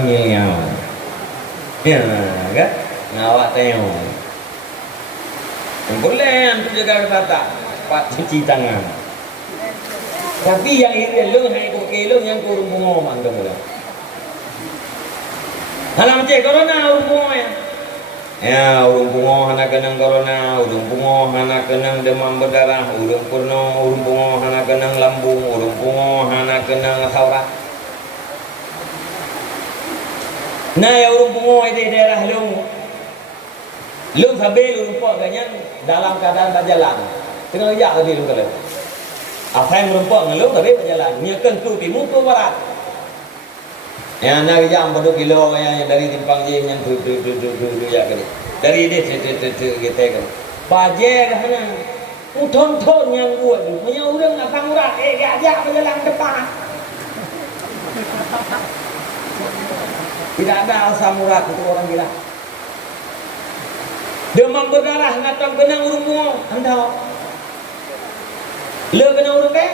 miliar ya kan ngawak teo boleh untuk jaga kesehatan pak cuci tangan. Tapi yang ini lu hai ko kilo yang kurung bungo man kamu dah. Halam cek corona urung bungo ya. Ya urung bungo hana kenang corona, urung bungo hana kenang demam berdarah, urung bungo hana kenang lambung, urung bungo hana kenang saurat. Nah ya urung bungo di daerah lu sabel urung po ganyan dalam keadaan berjalan. Tengah ya tadi lu kalau. Apa yang merumpok ngeluh tadi berjalan. Nya kan tu timur tu barat. Ya nak jam pada kilo yang dari timpang je yang tu ya kan. Dari dia kita kan. Baje dah hana. Uton yang buat tu. Nya urang nak pangurat ajak berjalan depan. Tidak ada asam urat itu orang gila. Demam berdarah ngatang benang urung bungo. Anda le kena urang ke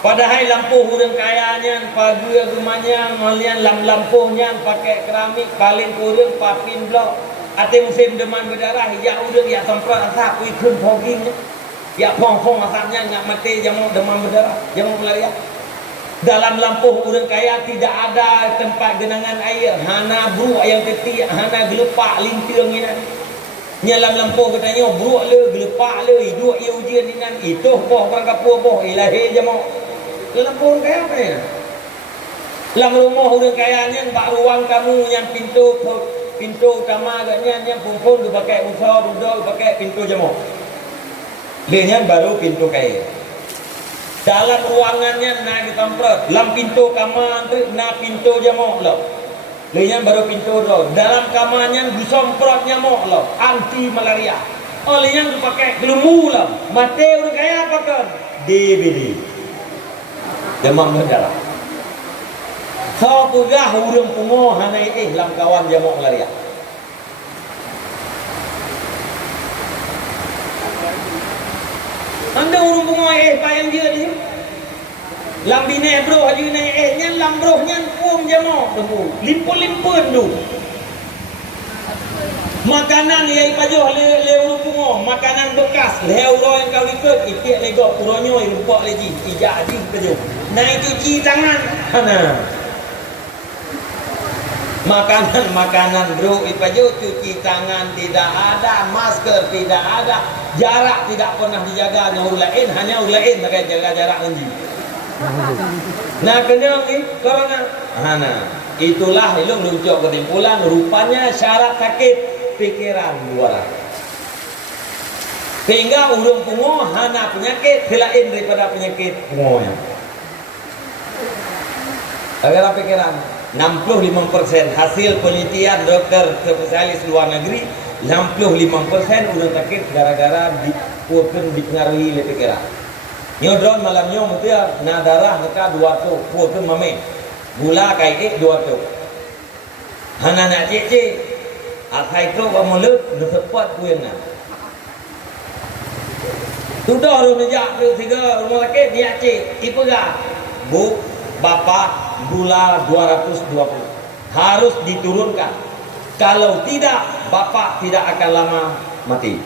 padahal lampu urang kayanya pagi rumahnya malian lampunya pakai keramik paling kurang papin blok ate musim demam berdarah ya urang ya semprot asap ikun fogingnya ya phong asapnya enggak mati jamu demam berdarah jamu malaria dalam lampu urang kaya tidak ada tempat genangan air hana bru yang kecil hana gelepak lintiang ini nyalam lampu katanya buruk le gelepak le hidup ia ujian dengan itu boh orang kapur boh ilahi je mau lampu kaya apa ya lam rumah urang kayanya bak ruang kamu yang pintu utama agaknya yang pun dipakai usaha duduk pakai pintu je mau dia baru pintu kaya dalam ruangannya nak ditemprot lam pintu kamar tu nak pintu je mau lo Leyan baru pintu tu. Dalam kamarnya disemprot nyamuk lah, anti malaria. Oleh yang dipakai gelembung lah. Mati orang kaya apa kan? DBD. Demam berdarah. So pegah urang pungo hanai lam kawan nyamuk malaria. Anda urang pungo payang dia ni. Lambine bro haji nyan lambroh nyan pum jamo temu limpun tu makanan ye pajoh le urungo makanan bekas le uro yang kau ikut ipik lego puronyo rumpok lagi ijak di kejo naik cuci tangan mana makanan bro ipajo cuci tangan tidak ada masker tidak ada jarak tidak pernah dijaga orang lain hanya orang lain pakai jaga jarak nanti. Nah kena ni corona. Itulah ilmu menunjuk kesimpulan rupanya syarat sakit pikiran luar. Sehingga urung pungo hana penyakit selain daripada penyakit pungonya. Agar pikiran 65% hasil penelitian dokter spesialis luar negeri 65% udah sakit gara-gara dipengaruhi oleh pikiran. Nyodron malamnya mesti na darah mereka 200 putin mame gula kai 200 hana nak cece akai tu bamulut nu sepat puena sudah rumah jak tu tiga rumah sakit dia cek ipega bu bapa gula 220 harus diturunkan, kalau tidak bapak tidak akan lama mati.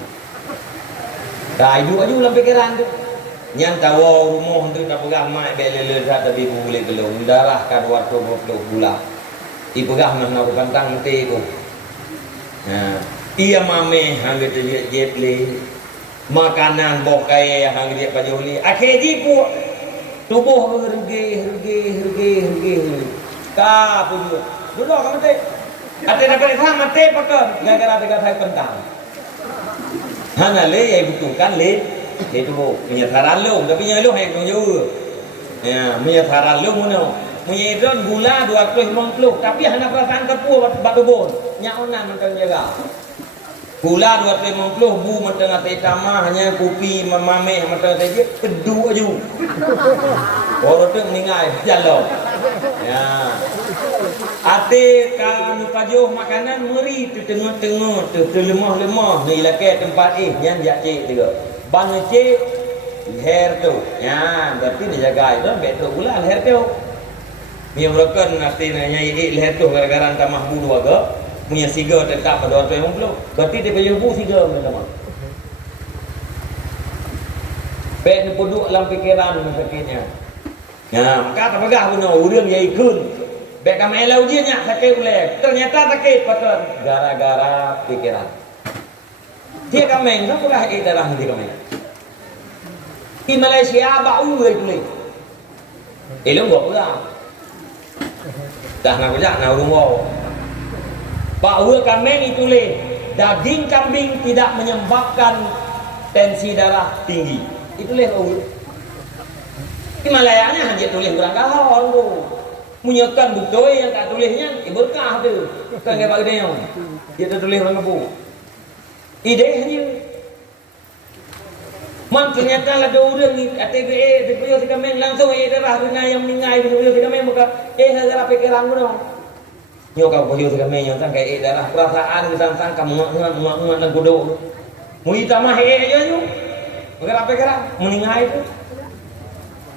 Dah hidup aja dalam pikiran tu. Yang tahu rumah tu tak pegang mai belele dah tapi boleh belum darah kan 220 gula. Ipegah nak kantang mati tu. Nah, ia mame hang dia jeple makanan bokai hang dia pajoli. Akhir jipu tubuh herge. Ka punya. Dulu kamu teh. Ate dapat sama mati pakai gara-gara dekat saya pentang. Hana le yang butuhkan le itu menyataran lu tapi nya lu hai nyu ya menyataran lu mono menyedon gula 250 tapi hana perasaan kepu batu bon nya onan mentang jaga gula 250 bu mentang ate tama hanya kopi mamame mentang ate pedu aju orang tu meninggal jalo ya ate kan pajuh makanan meri tu tengah-tengah tu lemah-lemah ni lake tempat yang dia cek juga ban cek leher tu ya berarti dijaga itu betul pula leher tu punya broken nanti nanya leher tu gara-gara tamah bu dua ke punya siga tetap pada 250 berarti dia punya bu siga memang pek ni puduk dalam pikiran sakitnya ya maka tak pegah punya urang yang ikut bek kami elau ujiannya sakit boleh ternyata sakit patut gara-gara pikiran dia kami tak pegah darah dia kami di Malaysia bau itu ni elok buat pegah dah nak kerja nak rumah bau kami itu le daging kambing tidak menyebabkan tensi darah tinggi itu le bau di Malayanya hanya tulis kurang kahor tu munyakan betul yang tak tulisnya berkah tu kan kayak dia dia tertulis orang kebu idenya man ternyata ada orang ni ATBA dia kami langsung darah dengan yang meninggal dia kami maka negara pikiran tu nyo kau boleh kami yang sang kayak darah perasaan kita sang kamu ngan dan kudo mui tamah aja tu negara pikiran meninggal itu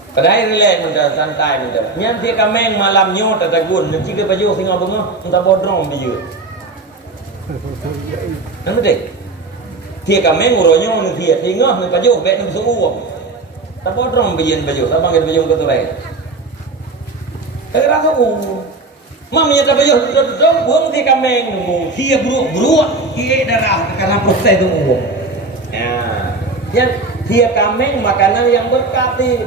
padahal relax muda santai muda nyanti kami malamnya tatagun nanti ke baju singa bunga entah bodrong dia nanti deh dia kami nguronya nanti dia singa nanti baju bek nanti suuh tak bodrong baju tak panggil baju ke turai tak rasa mamanya tak baju dong buang dia kami dia buruk dia darah karena proses itu ya dia kami makanan yang berkati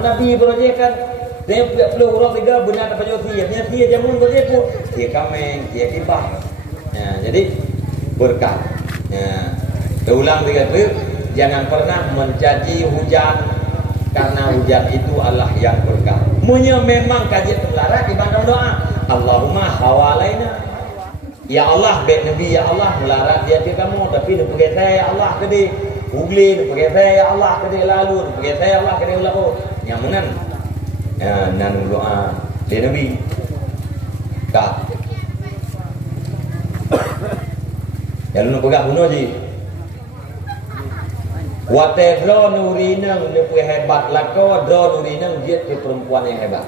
Nabi berjaya kan dia perlu orang tiga benar apa jauh dia jamun berjaya pun dia kameng dia kibah jadi berkah ulang tiga kali jangan pernah mencaci hujan karena hujan itu Allah yang berkah memang kajian terlarang ibadah doa Allahumma hawalaina ya Allah baik Nabi ya Allah melarang dia kamu tapi dia pergi saya ya Allah tadi Ugli, pakai saya ya Allah kedai lalu, pakai saya ya Allah kedai lalu. Yang menan, nan doa dari Nabi. Tak. Yang lu pegang bunuh je. Whatever nurinang dia punya hebat lah kau, draw nurinang dia tu perempuan yang hebat.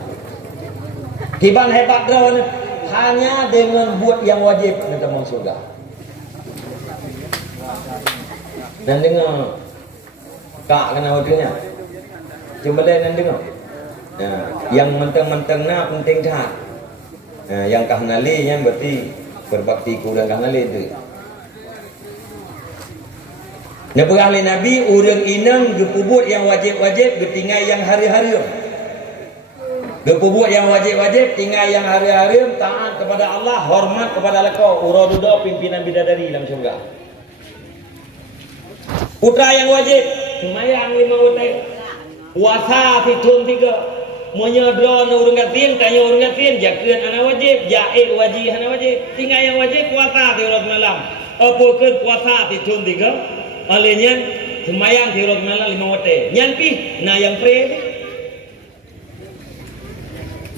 Tiban hebat draw hanya dengan buat yang wajib nanti masuk surga. Dan dengar kak kena waktunya cuba dan dengar yang mentang-mentang nak penting tak yang kahnali yang berarti berbakti ku dan kahnali itu Nabi Nabi urang inang gepubut yang wajib-wajib getinggai yang hari-hari gepubut yang wajib-wajib tinggal yang hari-hari taat kepada Allah hormat kepada Allah uradudo pimpinan bidadari dalam syurga putra yang wajib semayang 5 waktu puasa fitun 3 menyodron urang gatin tanya urang gatin jakeun ana wajib jaid wajib ana wajib tinggal yang wajib puasa di urat malam apakeun puasa di jam 3 alenya sembayang di urat malam 5 waktu nyan pi na yang pre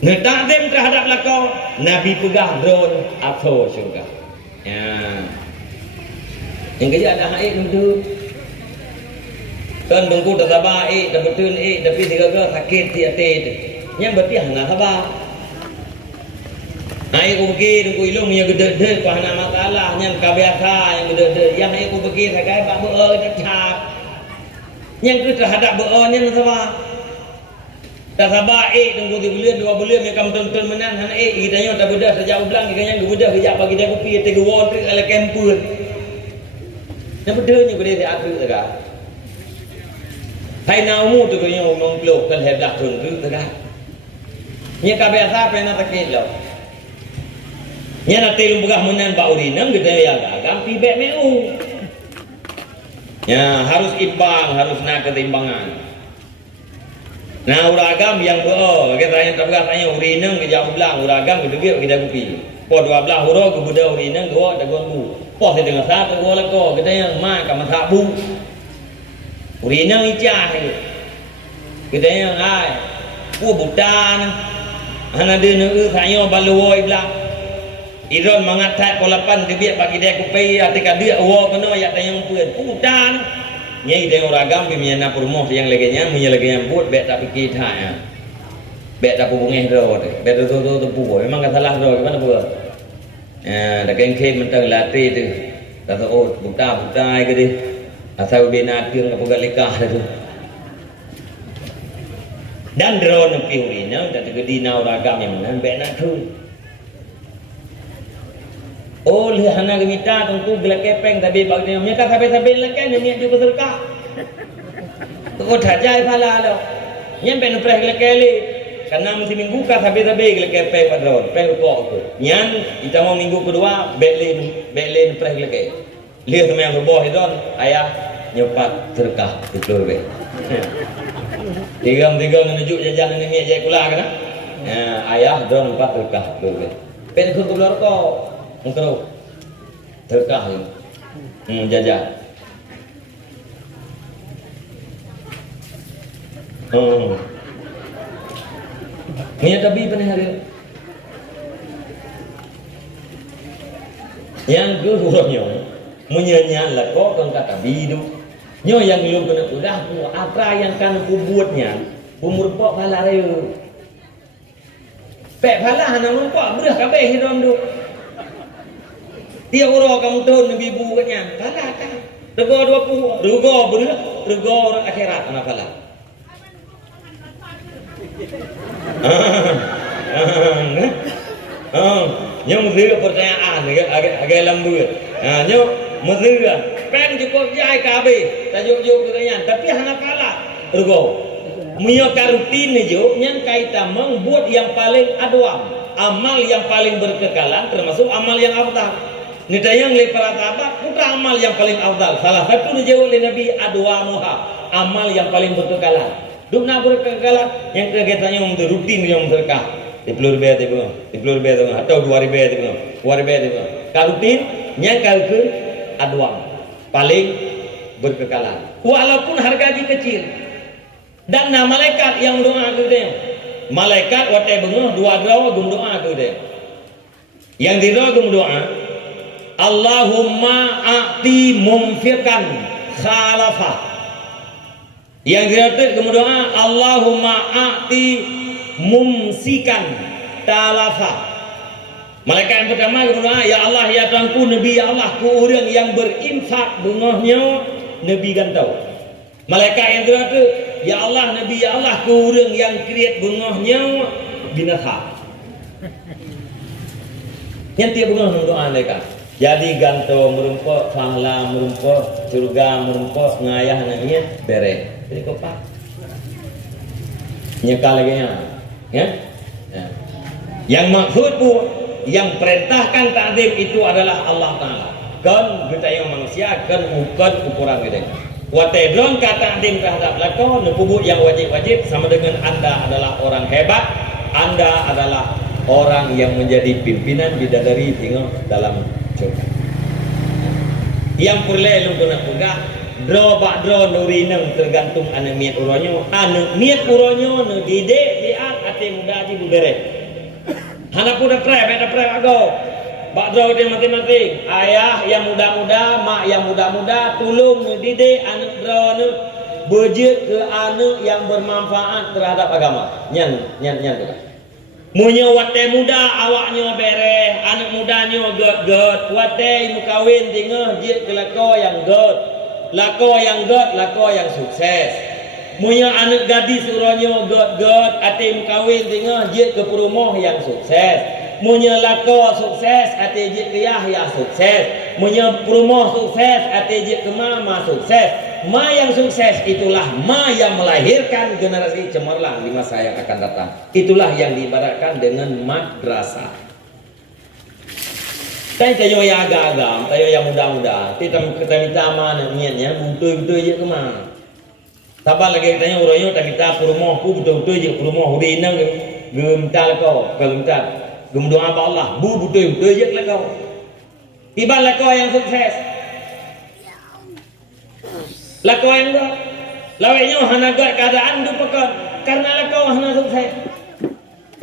na takdim terhadap lakau nabi pegah drone atau syurga ya yang kerja ada haid dulu kan tunggu dah sabar dah betul tapi tiga-tiga sakit di hati yang bertiah nak sabar naik ku pergi tunggu ilmu yang gede-gede ku hana masalah yang kebiasa yang gede-gede yang naik ku pergi sakai pak beul cak yang tu terhadap beul yang sabar dah sabar tunggu 3 bulan 2 bulan mereka betul-betul menang hana kita yang tak bedah sejak ulang kita yang bedah kejap bagi dia kopi tiga won tu ala kempun yang bedanya ku dia diatur tak Hai naumu tu kaya ngomong blok kan hebat tun tu tak. Nya kabiasa pena takit lo. Nya nak telung begah menan ba urinang gede ya agam pi bek meu. Ya harus imbang, harus nak ketimbangan. Nah uragam yang beo, kita tanya tabgah tanya urinang ke jauh belang uragam gede gede kita kupi. Po 12 huro ke budak urinang go tak ganggu. Po se dengan satu go lako gede yang ma ka masabu. Urinang icah kita yang ai ku butan ana de nu sayo baloi bla iron mangatat polapan de biak bagi dia kupai atika dia wo kono ya tayang puen ku butan nyai de oragam bi miana purmo yang legenya munya legenya buat bet tak pikir tha ya bet tak pubungeh ro bet tu pu memang ka salah ro gimana bu dah keng mentang latih tu kata oh buta ke dia asal bina tiang apa galikah tu dan drone piurina dan tegedina uragam yang mana benak tu oh lihana gemita tunggu gelak kepeng tapi bagnya mereka sampai lekan ni juga berkah tu dah jai pala lo nyampe nu preh gelak kali karena mesti minggu ka sampai gelak kepeng padron peng kok tu nyan kita mau minggu kedua belen preh gelak lihat teman yang berboh itu ayah nyopat terkah di keluarga tiga menuju jajan ini aja kula kan ayah don empat terkah keluarga pen kun keluar kau engkau terkah jajan ini tapi pada hari yang kedua menyanyi kau kan kata bidu nyo yang belum kena udah apa yang kan ku buatnya umur pok pala reu pek pala hana umur pok berah kabeh hidup du dia uro kamu tahun nabi bu katnya pala kan rego 20 rego berah rego akhirat ana pala nyo mesti percayaan agak lembut nyo mesti pen cukup jai kabe tajuk katanya tapi hana pala rego mio karutin jo nyan kaita membuat yang paling adwam amal yang paling berkekalan termasuk amal yang afdal nitayang le para sahabat putra amal yang paling afdal salah satu jo oleh nabi adwamuha amal yang paling berkekalan dukna berkekalan yang kegiatannya untuk rutin yang berkah di pelur be atau 2000 karutin nyan kalkun adwam paling berkekalan walaupun harga kecil dan malaikat yang doa ke dia malaikat watai bengah dua doa ke dia yang didoa doa Allahumma a'ti mumfiqan khalafa yang didoa doa Allahumma a'ti mumsikan talafa. Malaikat yang pertama berdoa, ya Allah ya Tuhanku Nabi ya Allah ku orang yang berinfak bungahnya Nabi gantau. Malaikat yang kedua tu, ya Allah Nabi ya Allah ku orang yang create bungahnya binatang. Yang tiap bungah doa mereka. Jadi gantau merumpok, fahla merumpok, surga merumpok, ngayah namanya bere. Jadi kopak. Nyekal lagi ya. Yang maksud pun yang perintahkan takdim itu adalah Allah Ta'ala kan kita yang manusia kan bukan ukuran kita Watedron kata adin terhadap lako nepubuk yang wajib-wajib sama dengan Anda adalah orang hebat, Anda adalah orang yang menjadi pimpinan bidadari tinggal dalam surga. Yang perlu lu kena pegah dro bak dro nurineng tergantung ane niat uronyo, ane niat uronyo ne didek diat ate muda ji budere. Hana pun dah pre ago. Bak dro dia mati-mati. Ayah yang muda-muda, mak yang muda-muda, tolong didik anak dro ne berjet ke anak yang bermanfaat terhadap agama. Nyan tu kan. Munyo wate muda awaknya bere, anak mudanya get-get, wate mu kawin tinggal jet ke lako yang get. Lako yang sukses. Munyo anak gadis uronyo get-get, ate mu kawin tinggal jet ke perumah yang sukses. Munya lako sukses ate je ke Yahya sukses, munya perumah sukses ate je ke mama sukses. Ma yang sukses itulah ma yang melahirkan generasi cemerlang di masa yang akan datang. Itulah yang diibaratkan dengan madrasah. Tayo yang agak-agam, tayo yang muda-muda, kita minta mana niatnya betul-betul je ke mana. Sabar lagi tanya uroyo minta perumah ku betul-betul je perumah hudi nang gemtal kau, gemtal. Doa apa Allah, betul je lah kau. Tiba lah kau yang sukses. Lah kau yang enggak. Lawaknya hana gak keadaan tu pekon. Karena lah kau hana sukses.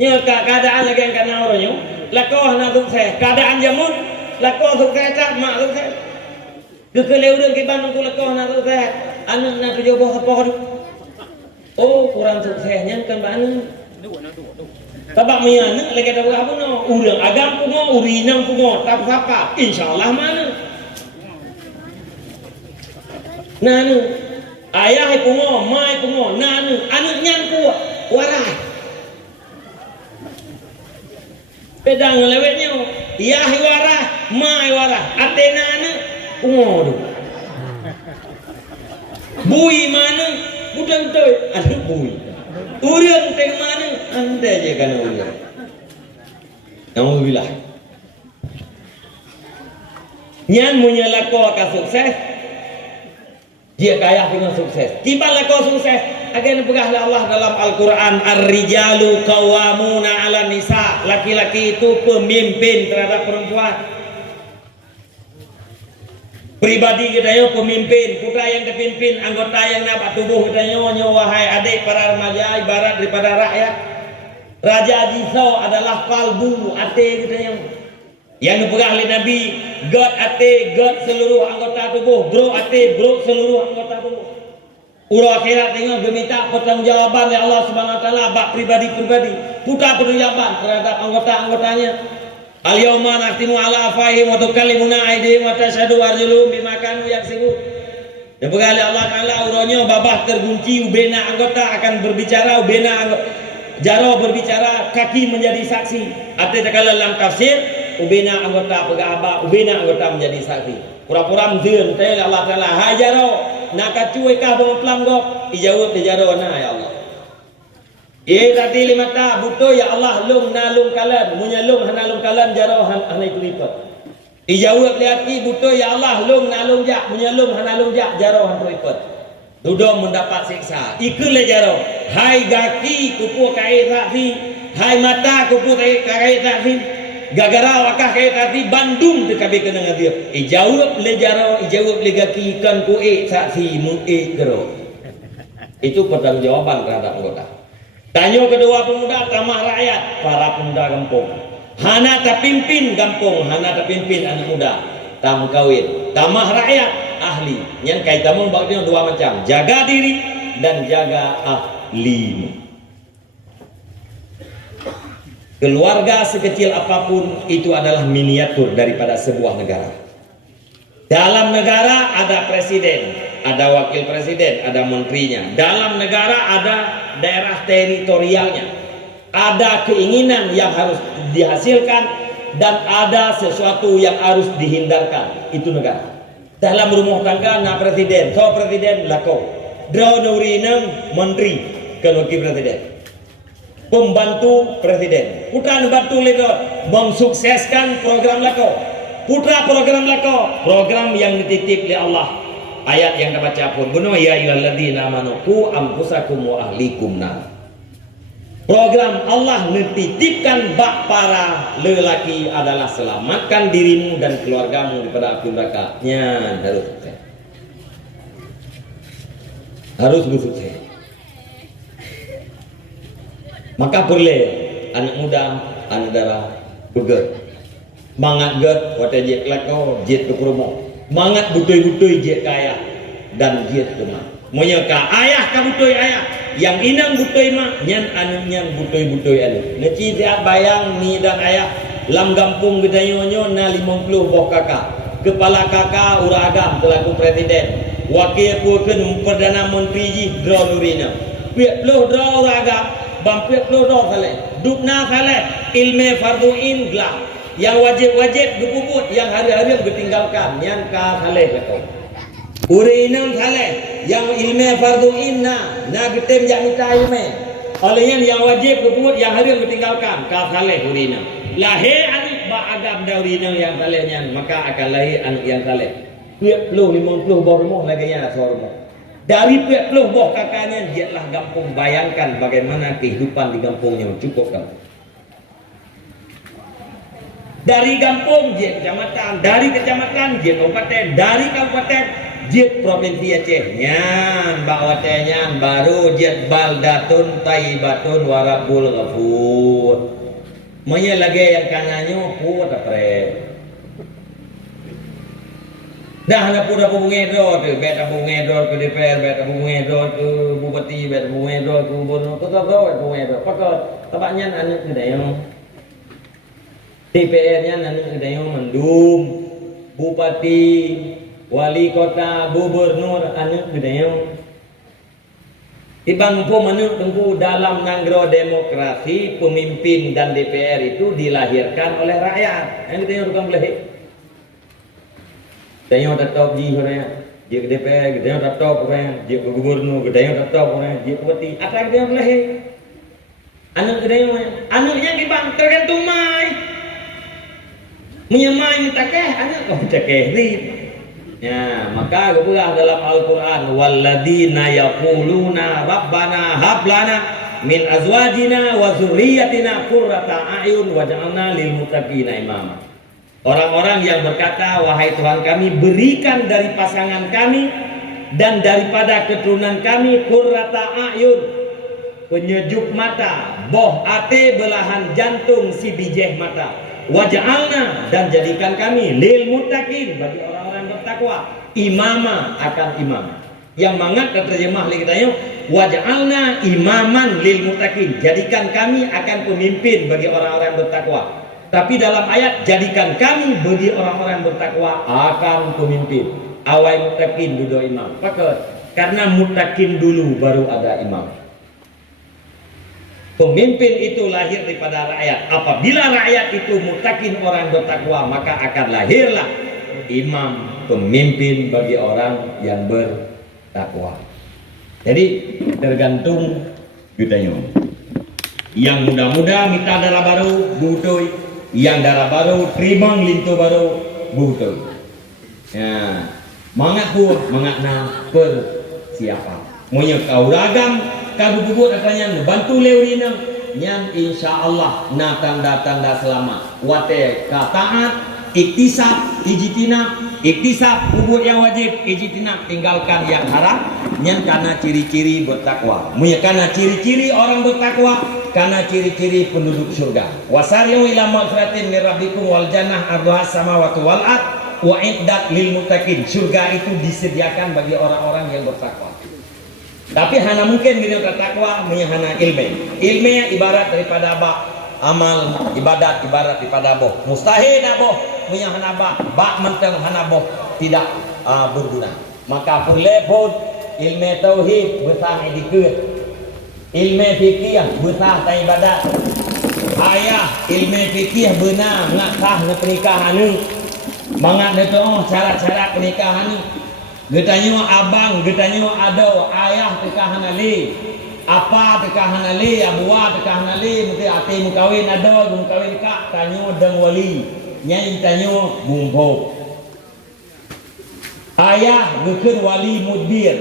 Ya keadaan lagi yang kena orangnya. Lah kau hana sukses. Keadaan jamun. Lah kau sukses tak mak sukses. Kekeleu dah kiban aku lah kau hana sukses. Anak nak tujuh buah apa tu? Oh kurang suksesnya kan mana? Tabak menyana lagi ada apa no? Urang agam pungo, urinang pungo, tak apa. Insyaallah mana? Nanu ayah pungo, mai pungo, nanu anu nyang ku warai. Pedang lewetnya, yah warah, mai warah, atena anu pungo tu. Bui mana? Betul-betul anu bui. Urang teng mana? Anda je kan urang. Alhamdulillah. Nyan munya lako akan sukses. Dia kaya dengan sukses. Tiba lako sukses. Agen pegahlah Allah dalam Al-Quran. Ar-rijalu qawwamuna 'ala nisa. Laki-laki itu pemimpin terhadap perempuan. Pribadi kita pemimpin, putra yang terpimpin, anggota yang nampak tubuh kita wahai adik para remaja ibarat daripada rakyat. Raja Jisau adalah kalbu ate kita yang dipegang oleh Nabi. God ate, God seluruh anggota tubuh, bro ate, bro seluruh anggota tubuh. Urang akhirat tengok diminta pertanggungjawaban oleh Allah Subhanahu wa taala bab pribadi-pribadi. Putra pertanggungjawaban terhadap anggota-anggotanya. Al-yawma nakhtimu ala afahim wa tukallimuna aydihim wa tashhadu arjuluhum bima kanu yaksibun. Dan berkali Allah Taala urangnya babah tergunci, ubena anggota akan berbicara, ubena anggota jaro berbicara, kaki menjadi saksi. Artinya kalau dalam tafsir, ubena anggota pegaba, ubena anggota menjadi saksi. Pura-pura mzeun teh Allah Taala, "Hai jaro, nak cuy kah bengplam gok?" Dijawab di jaro na ya Allah. Tadi lima ta buto ya Allah lung nalung kalan munya lung hanalung kalan jaro hana itu lipat. Dijawab liati buto ya Allah lung nalung jak munya lung hanalung jak jaro hana lipat. Dudong mendapat siksa. Ikut le jaro. Hai gaki kupu kai saksi, hai mata kupu kai saksi. Gagara wakah kai saksi Bandung tekabe kena ngadir. Dijawab le jaro, dijawab le gaki kan ku saksi mu kero. Itu pertanggungjawaban terhadap anggota. Tanya kedua pemuda tamah rakyat, para pemuda kampung. Hana terpimpin kampung, hana terpimpin anak muda. Tam kawin, tamah rakyat, ahli. Yang kaitanmu bagusnya dua macam, jaga diri dan jaga ahli. Keluarga sekecil apapun itu adalah miniatur daripada sebuah negara. Dalam negara ada presiden, ada wakil presiden, ada menterinya. Dalam negara ada daerah teritorialnya. Ada keinginan yang harus dihasilkan dan ada sesuatu yang harus dihindarkan. Itu negara. Dalam rumah tangga na presiden, so presiden lako. Draw nurinang menteri ke wakil presiden. Pembantu presiden. Bukan bantu lego mensukseskan program lako. Putra program lako, program yang dititip oleh Allah. ayat yang dibaca pun bunuh ya ayyuhalladzina amanu qu anfusakum wa ahlikum nar. Program Allah menitipkan bak para lelaki adalah selamatkan dirimu dan keluargamu daripada api neraka. Harus sukses. Harus sukses. Maka perlu anak muda, anak darah beger. Mangat get, wate jet kelako, jet ke promo. Mangat butoi-butoi jet kaya dan jet ke mak. Monya ka ayah ka butoi ayah, yang inang butoi mak, nyan anu nyan butoi-butoi anu. Neci dia bayang ni dan ayah lam gampung gedayonyo na 50 boh kakak. Kepala kakak uragam selaku presiden. Wakil pukeun perdana menteri ji draw nurina. Piak puluh draw uragam, bampiak puluh draw saleh. Dupna saleh ilme farduin glah. Yang wajib-wajib dipuput, yang hari-hari ditinggalkan, yang ka saleh kata. Urinam saleh, yang ilmu fardu inna, na getem yang minta ilmu. Olehnya yang wajib dipuput, yang hari ditinggalkan, ka saleh urinam. Lahir anak ba agam da urinam yang salehnya, maka akan lahir anak yang saleh. 50 boh rumah lagi nya sormo. Dari 50 boh kakaknya dialah kampung, bayangkan bagaimana kehidupan di kampungnya mencukupkan. Dari kampung je kecamatan, dari kecamatan je kabupaten, dari kabupaten je provinsi Aceh. Nyan bawate nyan baru je baldatun taibatun warabul ghafur. Monya lagi yang kananyo kuat apre. Dah na pura bungedor tu, beta bungedor ke DPR, beta bungedor ke bupati, beta bungedor ke gubernur, kota-kota bungedor. Pakot tabaknya anu kedayo. DPR-nya nanti ada yang mendum, bupati, wali kota, gubernur, anak ada yang ibang po menurut tunggu dalam nanggro demokrasi pemimpin dan DPR itu dilahirkan oleh rakyat. Yang kita yang bukan boleh. Kita yang tetap di orang, dia ke DPR, kita yang tetap orang, dia ke gubernur, kita yang tetap orang, dia ke bupati. Apa kita yang boleh? Anak kita yang anaknya ibang tergantung mai. Menyemai minta keh, anak kau minta keh ni. Ya, maka kebelah dalam Al-Quran, walladzina yaquluna rabbana hablana min azwajina wa zurriyyatina qurrata a'yun waj'alna lil muttaqina imama. Orang-orang yang berkata, wahai Tuhan kami, berikan dari pasangan kami dan daripada keturunan kami qurrata a'yun, penyejuk mata, boh ate belahan jantung si bijeh mata. Waj'alna, dan jadikan kami lil muttaqin, bagi orang-orang bertakwa, imama, akan imam. Yang mangat terjemah lagi kita waj'alna imaman lil muttaqin, jadikan kami akan pemimpin bagi orang-orang bertakwa. Tapi dalam ayat jadikan kami bagi orang-orang bertakwa akan pemimpin. Awai muttaqin duduk imam. Pakot, karena muttaqin dulu baru ada imam. Pemimpin itu lahir daripada rakyat. Apabila rakyat itu muttaqin, orang bertakwa, maka akan lahirlah imam, pemimpin bagi orang yang bertakwa. Jadi tergantung kitanya. Yang muda-muda minta darah baru, butoi. Yang darah baru, terima lintu baru, butoi. Ya, mangat bu, mangatna persiapan. Monya kau ragam. Kadu bubuk katanya bantu leurina nyan insyaallah na tanda-tanda selamat wate kataat iktisab ijtina iktisab bubuk yang wajib ijtina tinggalkan yang haram nyan karena ciri-ciri bertakwa munya karena ciri-ciri orang bertakwa karena ciri-ciri penduduk surga wasari'u ila maghfiratin min rabbikum wal jannah ardhuhas samawati wal ard wa iddat lil muttaqin. Surga itu disediakan bagi orang-orang yang bertakwa. Tapi hana mungkin kita bertakwa hana ilmu. Ilmu ibarat daripada amal ibadat ibarat daripada boh. Mustahil dah boh hana bak menteng hana boh tidak berguna. Maka perlu pun ilmu tauhid besar dikut. Ilmu fikih besar ta ibadat. Ayah ilmu fikih benar ngasah ne pernikahan ni. Mangat ne syarat-syarat pernikahan ni. Getanyo abang, getanyo ado, ayah tekahan ali, apa tekahan ali, abuah tekahan ali, mesti ati mukawin ado, mukawin kak, tanyo deng wali, nyai tanyo bumpo. Ayah gekeun wali mudbir.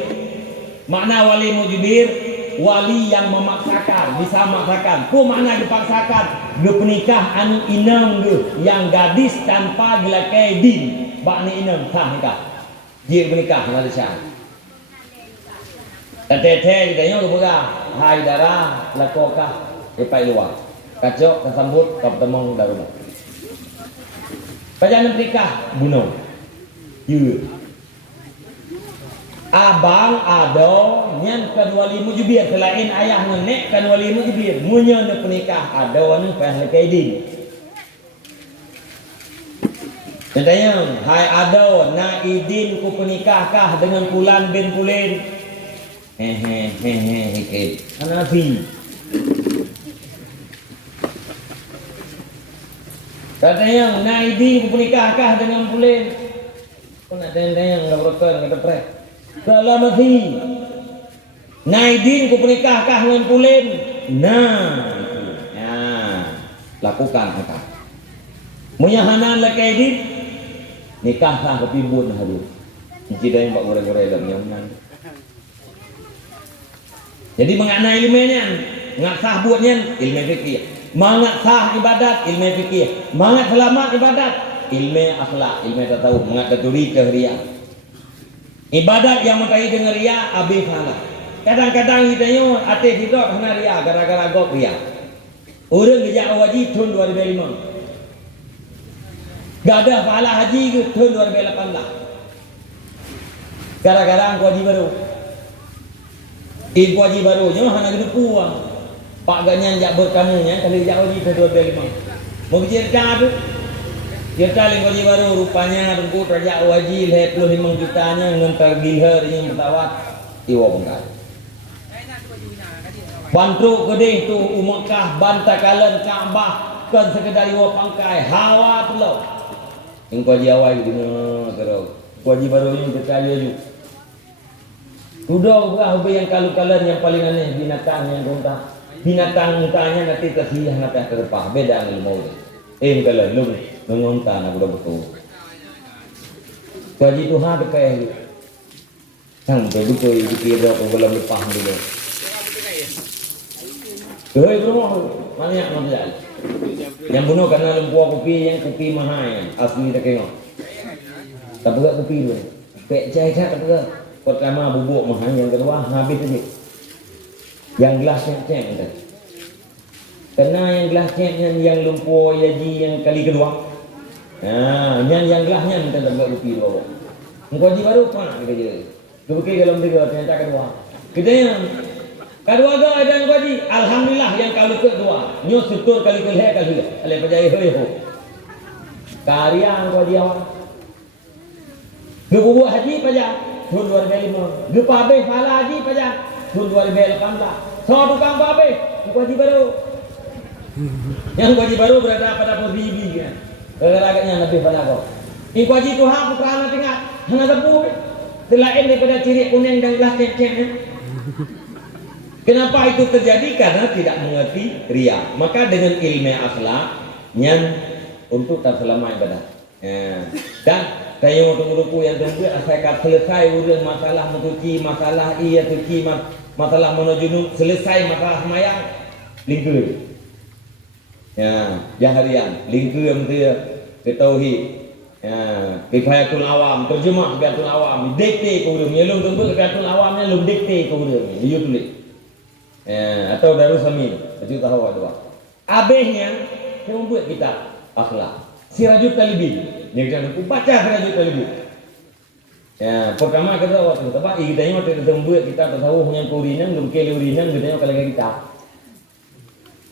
Makna wali mudbir, wali yang memaksakan, bisa memaksakan. Ku makna dipaksakan, ge penikah anu inang ge yang gadis tanpa dilakai din. Bakni inang sah nikah. Dia menikah nanti sah. Tete ditanya lu boga, hai darah lakokah ipai luar. Kacok kesambut ketemu daruma. Pajangan nikah bunuh. Yu. Abang ado nyan kan wali mujibir selain ayah nenek kan wali mujibir munyo ne penikah ado anu pah lekai din. Katanya, hai ado na idin ku penikahkah dengan Pulan bin Pulin. Hehehe Hanafi. Katanya, na idin ku penikahkah dengan Pulin. Kau nak tendang ngabrokan ngadepret. Salamati. Na idin ku penikahkah dengan Pulin. Nah, ya, lakukan akad. Munyahanan lekai din. Nikah sah kepibun hadir. Tidak yang buat gore-gore dalam nyaman. Jadi mengenai ilmunya, mengat sah buatnya ilmu fikih. Mengat sah ibadat ilmu fikih. Mengat selamat ibadat ilmu akhlak, ilmu tahu. Mengat keturi ke ria. Ibadat yang mentai dengan ria habis salah. Kadang-kadang kita nyo ate tidak kena ria gara-gara gop ria. Orang kerja wajib tahun 2005. Gak ada pahala haji ke tahun 2018. Gara-gara angku haji baru. Ibu haji baru je hana gede puang. Pak ganyan jak berkamunya kali jak haji tahun 2005. Mau bicara tu. Cerita lagi haji baru rupanya tunggu rajak haji 25 jutanya ngantar gilher yang bertawat iwa bengkai. Bantu gede tu Umakkah bantakalan Ka'bah kan sekedar iwa pangkai hawa pulau. Yang kau jawai di mana kerau? Kau baru yang terkaya ju. Sudah berapa yang kalu-kalan yang paling aneh binatang yang kontak. Binatang untanya nanti tersiah nanti terpah beda dengan mau. Kalau lu mengontak nak udah betul. Kau Tuhan terkaya. Sampai betul dikira kau belum lepas dulu. Hei bro, banyak macam yang bunuh karena lumpur kopi yang kopi mahal asli tak kena. Tak berat kopi tu. Pek cai tak berat. Pertama bubuk mahal, yang kedua habis saja. Yang gelas cek tu. Karena yang gelas ceknya yang lumpur yaji yang kali kedua. Nah, yang gelasnya minta tak berat kopi tu. Engkau haji baru pak kita je. Tu pergi dalam tiga ternyata kedua. Kita yang kedua ada yang haji, alhamdulillah yang kali kedua. Nyo setur kali kelih kali. Ale pajai ho. Karya angko dia. Gebu haji pajak tahun 2005. Gepa habis pahala haji pajak tahun 2018. So tukang babe, haji baru. Yang haji baru berada pada posisi kan. Agaknya lebih pada kau. Ingko haji Tuhan putra tengah hana tepu. Selain daripada ciri kuning dan gelas cek-ceknya. Kenapa itu terjadi? Karena tidak mengerti ria. Maka dengan ilmu akhlak yang untuk tak selama ibadah. Dan saya mau tunggu yang tunggu saya selesai urusan masalah mencuci, masalah iya cuci, masalah menujun selesai masalah semayang lingkir. Ya harian lingkir dia ketauhid. Kifayatul awam terjemah kifayatul awam dikte ke urang nyelum tunggu kifayatul awamnya lum dikte ke urang dia tulis. Atau Darussamin itu tahu dua. Abehnya yang membuat kita akhlak. Sirajul Talibin. Yang kita baca Sirajul Talibin. Pertama kita waktu tempat kita yang waktu kita membuat kita tahu yang kurinan, lumkeli urinan kita yang kalau kita.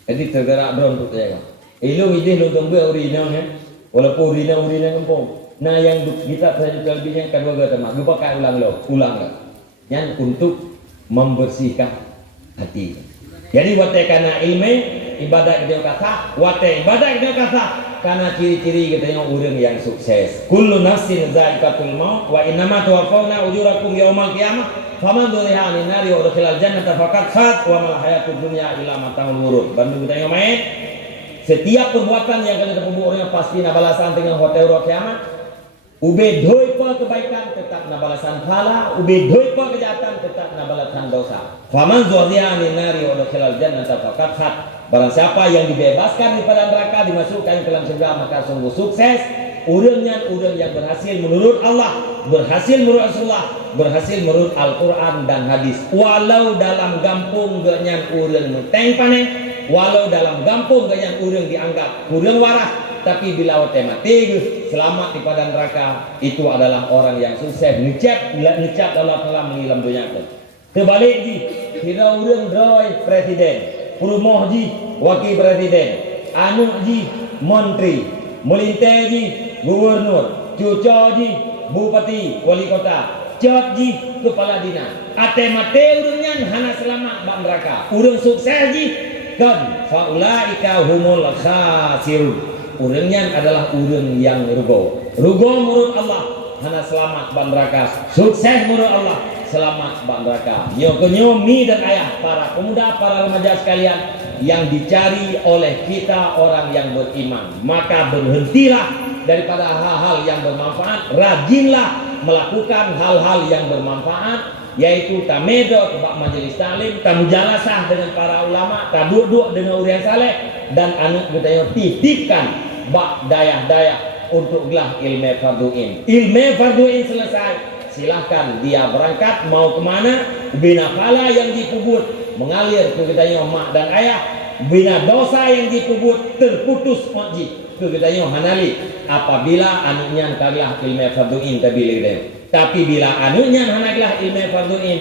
Jadi tergerak drone tu saya. Ilmu ini lu membuat urinan ya. Walaupun urinan kampung. Nah yang kita Sirajul Talibin yang kedua kita mah. Lupa pakai ulang. Yang untuk membersihkan hati. Jadi wate kana ilmu ibadah kita kata, wate ibadah kita kata karena ciri-ciri kita yang orang yang sukses. Kullu nafsin za'iqatul maut wa innama tuwaffawna ujurakum yaumal qiyamah faman dzuriha 'anil nari wa udkhilal jannata faqad fat wa mal hayatud dunya illa mata'ul ghurur. Bantu kita yang main. Setiap perbuatan yang kalian perbuat orang pasti balasan dengan hotel roh kiamat. Ube doi pa kebaikan tetap na balasan pahala, ube doi pa kejahatan tetap na balasan dosa. Faman zuhziha 'anil nari wa udkhilal jannata faqad khat. Barang siapa yang dibebaskan daripada neraka dimasukkan ke dalam surga maka sungguh sukses. Urangnya urang yang berhasil menurut Allah, berhasil menurut Rasulullah, berhasil menurut Al-Qur'an dan hadis. Walau dalam gampung genyan urang teng paneh, walau dalam gampung genyan urang dianggap urang warah, tapi bila ote mati selamat di padang neraka, itu adalah orang yang sukses. Ngecap Allah telah mengilam dunia itu. Terbalik ji, kira urang droi presiden, perumoh ji wakil presiden, anu ji menteri, melintai ji gubernur, cuco ji bupati wali kota, cot ji kepala dinas. Ate mate urangnya hana selamat bak neraka. Urang sukses ji kan faulaika humul khasirun. Urangnya adalah urang yang rugo menurut Allah hana selamat bak neraka, sukses menurut Allah selamat bak neraka. Nyomi dan ayah, para pemuda, para remaja sekalian, yang dicari oleh kita orang yang beriman, maka berhentilah daripada hal-hal yang bermanfaat, rajinlah melakukan hal-hal yang bermanfaat, yaitu tamedo ke majelis taklim, tamujalasah dengan para ulama, duduk dengan urian saleh, dan anu kita titipkan bak dayah-dayah untuk gelah ilmu farduin. Ilmu farduin selesai, silahkan dia berangkat mau kemana, bina pala yang dipubut mengalir ke kita mak dan ayah, bina dosa yang dipubut terputus masjid ke kita hanali apabila anunya kaglah ilmu farduin tapi bila anunya hanaglah ilmu farduin,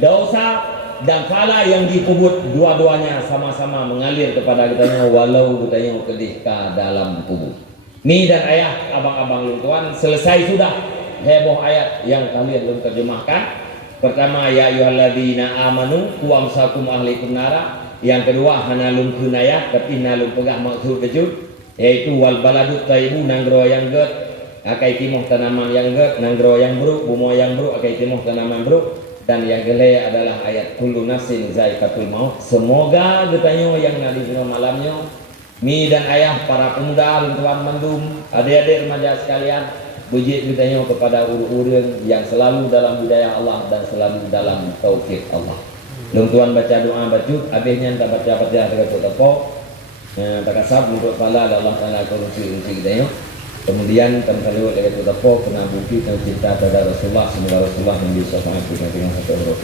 dosa dan pala yang dipubut dua-duanya sama-sama mengalir kepada kita walau kita kedih ke dalam kubur. Mi dan ayah, abang-abang lutuan, selesai sudah heboh ayat yang kalian belum terjemahkan. Pertama, ya ayyuhalladzina amanu qu amsakum ahlikum nara. Yang kedua, hanalum kunayah, tapi nalum pegah maksud kejut, yaitu wal baladut tayyibu nanggro yang get, akai timuh tanaman yang get, nanggro yang buruk, bumo yang buruk, akai timuh tanaman buruk. Dan yang gele adalah ayat kullu nafsin zaikatul maut. Semoga getanyo yang nadi dino malamnya, mi dan ayah, para pemuda, tuan mendum, adik-adik remaja sekalian, bujit getanyo kepada urang yang selalu dalam budaya Allah dan selalu dalam taufik Allah. Tuan baca doa bacut, habisnya tak baca tepo, tak kasab untuk pala Allah Taala korupsi kita. Kemudian terlalu dari tepo kena bukti dan cinta terhadap Rasulullah, semoga Rasulullah yang bisa sangat dengan satu huruf.